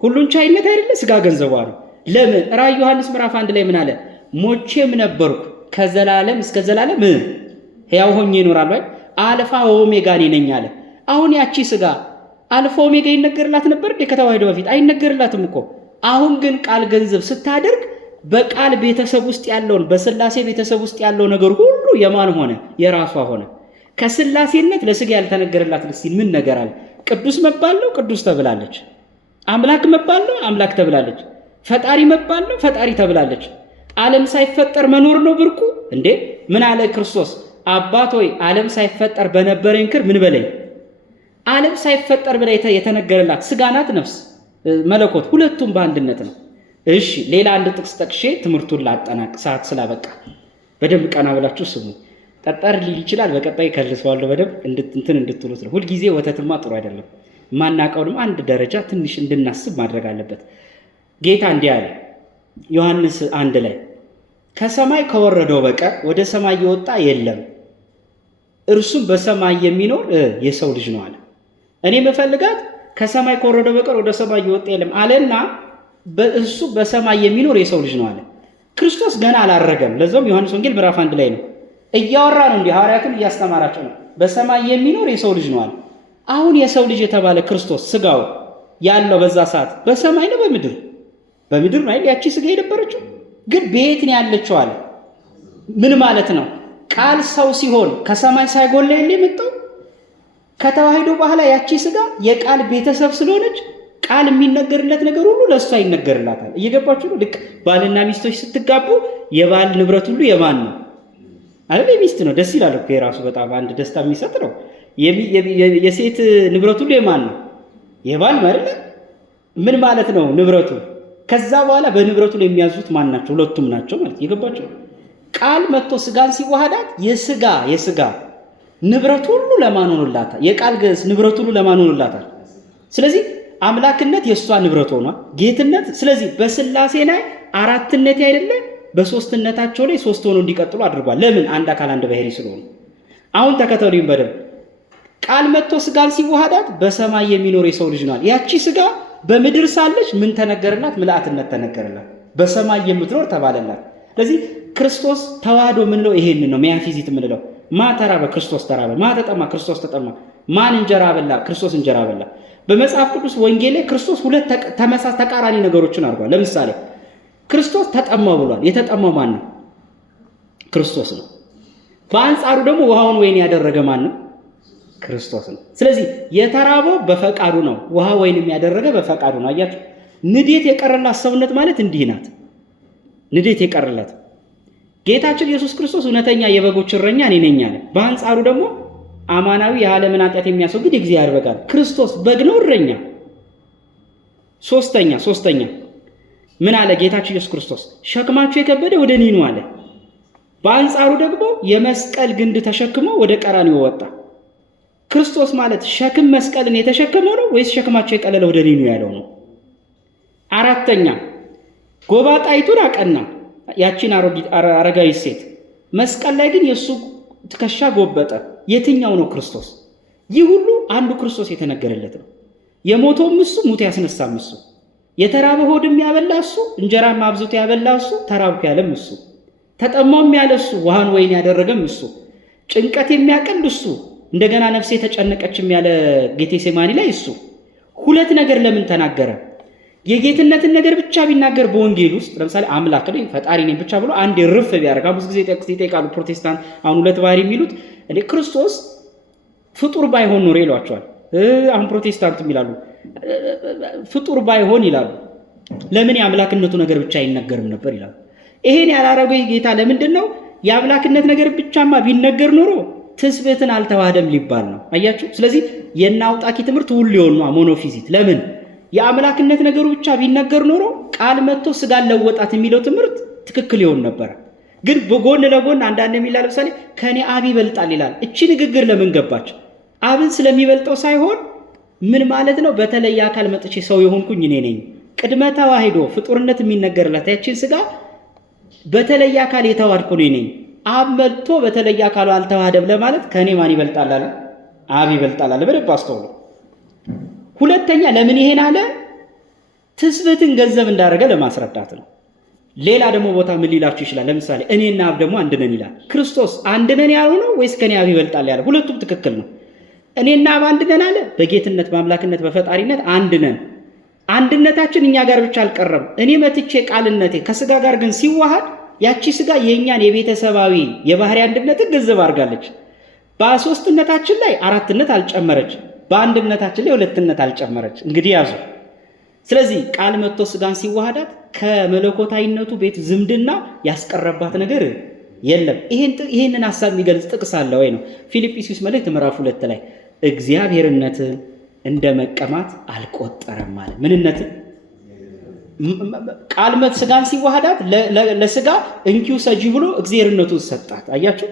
ሁሉን ቻይነት አይደለም ስጋ ገንዘቧ ነው። ለምን? ራዕይ ዮሐንስ ምዕራፍ 1 ላይ ምን አለ? ሞቼም ነበርኩ ከዘላለም እስከ ዘላለም ሕያው ሆኜ እኖራለሁ፣ አልፋ ኦሜጋ ነኝ አለ። አሁን ያቺ ስጋ አልፋ ኦሜጋ ይነገርላት ነበር እንዴ? ከተዋህዶ በፊት አይነገርላትም እኮ። አሁን ግን ቃል ገንዘብ ስታደርግ በቃል ቤተሰብ ውስጥ ያለውን በስላሴ ቤተሰብ ውስጥ ያለው ነገር ሁሉ የማን ሆነ? የራሷ ሆነ። ከስላሴነት ለስጋ ያልተነገረላት ምን ነገር አለ? ቅዱስ መባል ነው፣ ቅዱስ ተብላለች። አምላክ መባል ነው፣ አምላክ ተብላለች። ፈጣሪ መባል ነው፣ ፈጣሪ ተብላለች። ዓለም ሳይፈጠር መኖር ነው ብርቁ እንዴ? ምን አለ ክርስቶስ? አባት ሆይ ዓለም ሳይፈጠር በነበረኝ ክር ምን በለኝ። ዓለም ሳይፈጠር ብላ የተነገረላት ስጋ ናት፣ ነፍስ መለኮት፣ ሁለቱም በአንድነት ነው። እሺ ሌላ አንድ ጥቅስ ጠቅሼ ትምህርቱን ላጠናቅ፣ ሰዓት ስላበቃ በደንብ ቀና ብላችሁ ስሙ። ጠጠር ሊል ይችላል፣ በቀጣይ ከልሰዋለሁ በደንብ እንትን እንድትሉት ነው። ሁልጊዜ ወተትማ ጥሩ አይደለም። ማናቀውንም አንድ ደረጃ ትንሽ እንድናስብ ማድረግ አለበት። ጌታ እንዲህ አለ ዮሐንስ 1 ላይ ከሰማይ ከወረደው በቀር ወደ ሰማይ የወጣ የለም፣ እርሱም በሰማይ የሚኖር የሰው ልጅ ነው አለ። እኔ መፈልጋት ከሰማይ ከወረደው በቀር ወደ ሰማይ የወጣ የለም አለና እሱ በሰማይ የሚኖር የሰው ልጅ ነው አለ። ክርስቶስ ገና አላረገም። ለዛውም ዮሐንስ ወንጌል ምዕራፍ 1 ላይ ነው እያወራ ነው። እንዲህ ሐዋርያቱን እያስተማራቸው ነው። በሰማይ የሚኖር የሰው ልጅ ነው አለ። አሁን የሰው ልጅ የተባለ ክርስቶስ ስጋው ያለው በዛ ሰዓት በሰማይ ነው በምድር? በምድር ነው አይደል? ያቺ ስጋ የነበረችው ግን በየት ነው ያለችው አለ። ምን ማለት ነው? ቃል ሰው ሲሆን ከሰማይ ሳይጎል ላይ የመጣው ከተዋህዶ በኋላ ያቺ ስጋ የቃል ቤተሰብ ስለሆነች ቃል የሚነገርለት ነገር ሁሉ ለእሷ ይነገርላታል። እየገባችሁ ነው? ልክ ባልና ሚስቶች ስትጋቡ የባል ንብረት ሁሉ የማን ነው አይደል? የሚስት ነው። ደስ ይላል እኮ የራሱ በጣም አንድ ደስታ የሚሰጥ ነው። የሴት ንብረት ሁሉ የማን ነው? የባል ማለት ምን ማለት ነው? ንብረቱ። ከዛ በኋላ በንብረቱ ላይ የሚያዙት ማን ናቸው? ሁለቱም ናቸው ማለት የገባችሁ። ቃል መጥቶ ስጋን ሲዋሃዳት የስጋ ንብረት ሁሉ ለማን ሆኖላታል? የቃል ንብረት ሁሉ ለማን ሆኖላታል? ስለዚህ አምላክነት የእሷ ንብረት ሆኗል፣ ጌትነት። ስለዚህ በስላሴ ላይ አራትነት አይደለ በሶስትነታቸው ላይ ሶስት ሆኖ እንዲቀጥሉ አድርጓል። ለምን? አንድ አካል አንድ ባህሪ ስለሆኑ። አሁን ተከተሉኝ በደንብ። ቃል መጥቶ ስጋን ሲዋሃዳት በሰማይ የሚኖር የሰው ልጅ ነው። ያቺ ስጋ በምድር ሳለች ምን ተነገረላት? ምልአትነት ተነገረላት። በሰማይ የምትኖር ተባለላት። ስለዚህ ክርስቶስ ተዋህዶ ምንለው ይሄንን ነው። ሚያፊዚት ምንለው ማ ተራበ ክርስቶስ ተራበ፣ ማ ተጠማ ክርስቶስ ተጠማ፣ ማን እንጀራ በላ ክርስቶስ እንጀራ በላ። በመጽሐፍ ቅዱስ ወንጌል ላይ ክርስቶስ ሁለት ተቃራኒ ነገሮችን አድርጓል። ለምሳሌ ክርስቶስ ተጠማው ብሏል። የተጠማው ማን ነው? ክርስቶስ ነው። በአንጻሩ ደግሞ ውሃውን ወይን ያደረገ ማን ነው? ክርስቶስ ነው። ስለዚህ የተራበው በፈቃዱ ነው፣ ውሃ ወይንም ያደረገ በፈቃዱ ነው። አያችሁ፣ ንዴት የቀረላት ሰውነት ማለት እንዲህ ናት። ንዴት የቀረላት ጌታችን ኢየሱስ ክርስቶስ እውነተኛ የበጎች እረኛ እኔ ነኝ አለ። በአንጻሩ ደግሞ አማናዊ የዓለምን ኃጢአት የሚያስወግድ የእግዚአብሔር በግ አለ። ክርስቶስ በግ ነው፣ እረኛ። ሶስተኛ ምን አለ ጌታችን ኢየሱስ ክርስቶስ? ሸክማችሁ የከበደ ወደ እኔ ኑ አለ። በአንጻሩ ደግሞ የመስቀል ግንድ ተሸክሞ ወደ ቀራንዮ ወጣ። ክርስቶስ ማለት ሸክም መስቀልን የተሸከመው ነው ወይስ ሸክማቸው የቀለለ ወደ እኔ ኑ ያለው ነው? አራተኛ ጎባጣይቱን አቀና፣ ያቺን አረጋዊ ሴት። መስቀል ላይ ግን የእሱ ትከሻ ጎበጠ። የትኛው ነው ክርስቶስ? ይህ ሁሉ አንዱ ክርስቶስ የተነገረለት ነው። የሞተውም እሱ፣ ሙት ያስነሳም እሱ፣ የተራበ ሆድም ያበላ እሱ፣ እንጀራም አብዝቶ ያበላ እሱ፣ ተራብኩ ያለም እሱ፣ ተጠማም ያለ እሱ፣ ውሃን ወይን ያደረገም እሱ፣ ጭንቀት የሚያቀል እሱ፣ እንደገና ነፍሴ ተጨነቀችም ያለ ጌቴሴማኒ ላይ እሱ። ሁለት ነገር ለምን ተናገረ? የጌትነትን ነገር ብቻ ቢናገር በወንጌል ውስጥ ለምሳሌ አምላክ ነኝ ፈጣሪ ነኝ ብቻ ብሎ አንድ ርፍ ቢያደርግ ብዙ ጊዜ ይጠይቃሉ ፕሮቴስታንት። አሁን ሁለት ባህሪ የሚሉት እንዴ ክርስቶስ ፍጡር ባይሆን ኖሮ ይሏቸዋል። አሁን ፕሮቴስታንት ይላሉ ፍጡር ባይሆን ይላሉ። ለምን የአምላክነቱ ነገር ብቻ አይነገርም ነበር ይላሉ። ይሄን ያላረገው ጌታ ለምንድን ነው? የአምላክነት ነገር ብቻማ ቢነገር ኖሮ ትስብእትን አልተዋህደም ሊባል ነው። አያችሁ። ስለዚህ የናውጣቂ ትምህርት ሁሉ ሊሆን ነው ሞኖፊዚት። ለምን የአምላክነት ነገሩ ብቻ ቢነገር ኖሮ ቃል መጥቶ ስጋን ለወጣት የሚለው ትምህርት ትክክል ይሆን ነበር። ግን በጎን ለጎን አንዳንድ የሚላል ለምሳሌ ከኔ አብ ይበልጣል ይላል። እቺ ንግግር ለምን ገባች? አብን ስለሚበልጠው ሳይሆን ምን ማለት ነው? በተለየ አካል መጥቼ ሰው የሆንኩኝ እኔ ነኝ። ቅድመ ተዋሂዶ ፍጡርነት የሚነገርላት ያቺን ስጋ በተለየ አካል የተዋሃድኩ እኔ ነኝ። አብ መጥቶ በተለየ አካሉ አልተዋሃደም ለማለት ከኔ ማን ይበልጣል አለ? አብ ይበልጣል አለ። በደንብ አስተውሉ። ሁለተኛ ለምን ይሄን አለ? ትስብእትን ገንዘብ እንዳደረገ ለማስረዳት ነው። ሌላ ደግሞ ቦታ ምን ሊላችሁ ይችላል? ለምሳሌ እኔና አብ ደግሞ አንድ ነን ይላል። ክርስቶስ አንድ ነን ያለው ነው ወይስ ከኔ አብ ይበልጣል ያለ? ሁለቱም ትክክል ነው። እኔና አብ አንድ ነን አለ። በጌትነት በአምላክነት በፈጣሪነት አንድ ነን። አንድነታችን እኛ ጋር ብቻ አልቀረም። እኔ መጥቼ ቃልነቴ ከስጋ ጋር ግን ሲዋሃድ ያቺ ስጋ የእኛን የቤተሰባዊ የባህሪ አንድነትን ገንዘብ አድርጋለች። በሶስትነታችን ላይ አራትነት አልጨመረች፣ በአንድነታችን ላይ ሁለትነት አልጨመረች። እንግዲህ ያዙ። ስለዚህ ቃል መጥቶ ስጋን ሲዋሃዳት ከመለኮታዊነቱ ቤት ዝምድና ያስቀረባት ነገር የለም። ይሄንን ሐሳብ የሚገልጽ ጥቅስ አለ ወይ ነው ፊልጵስዩስ መልእክት ምዕራፍ 2 ላይ እግዚአብሔርነትን እንደ መቀማት አልቆጠረም ማለት ምንነትን ቃል መጥቶ ስጋን ሲዋሃዳት ለስጋ እንኪው ሰጂ ብሎ እግዚአብሔርነቱን ሰጣት። አያችሁ፣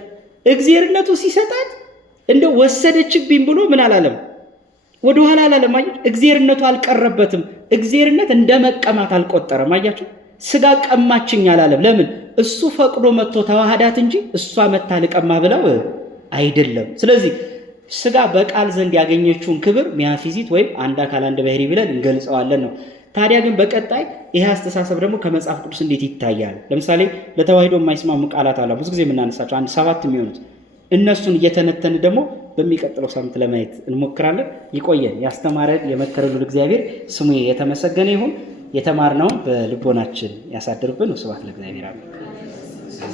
እግዚአብሔርነቱ ሲሰጣት እንደ ወሰደችብኝ ብሎ ምን አላለም? ወደ ኋላ አላለም። አያችሁ፣ እግዚአብሔርነቱ አልቀረበትም። እግዚአብሔርነት እንደ መቀማት አልቆጠረም። አያችሁ፣ ስጋ ቀማችኝ አላለም። ለምን? እሱ ፈቅዶ መጥቶ ተዋሃዳት እንጂ እሷ መታ ልቀማ ብለው አይደለም። ስለዚህ ስጋ በቃል ዘንድ ያገኘችውን ክብር ሚያፊዚት ወይም አንድ አካል አንድ ባህሪ ብለን እንገልጸዋለን ነው። ታዲያ ግን በቀጣይ ይሄ አስተሳሰብ ደግሞ ከመጽሐፍ ቅዱስ እንዴት ይታያል? ለምሳሌ ለተዋሂዶ የማይስማሙ ቃላት አሉ፣ ብዙ ጊዜ የምናነሳቸው 7 የሚሆኑት እነሱን እየተነተን ደግሞ በሚቀጥለው ሳምንት ለማየት እንሞክራለን። ይቆየን። ያስተማረን የመከረልን እግዚአብሔር ስሙ የተመሰገነ ይሁን። የተማርነውን በልቦናችን ያሳድርብን። ስብሐት ለእግዚአብሔር።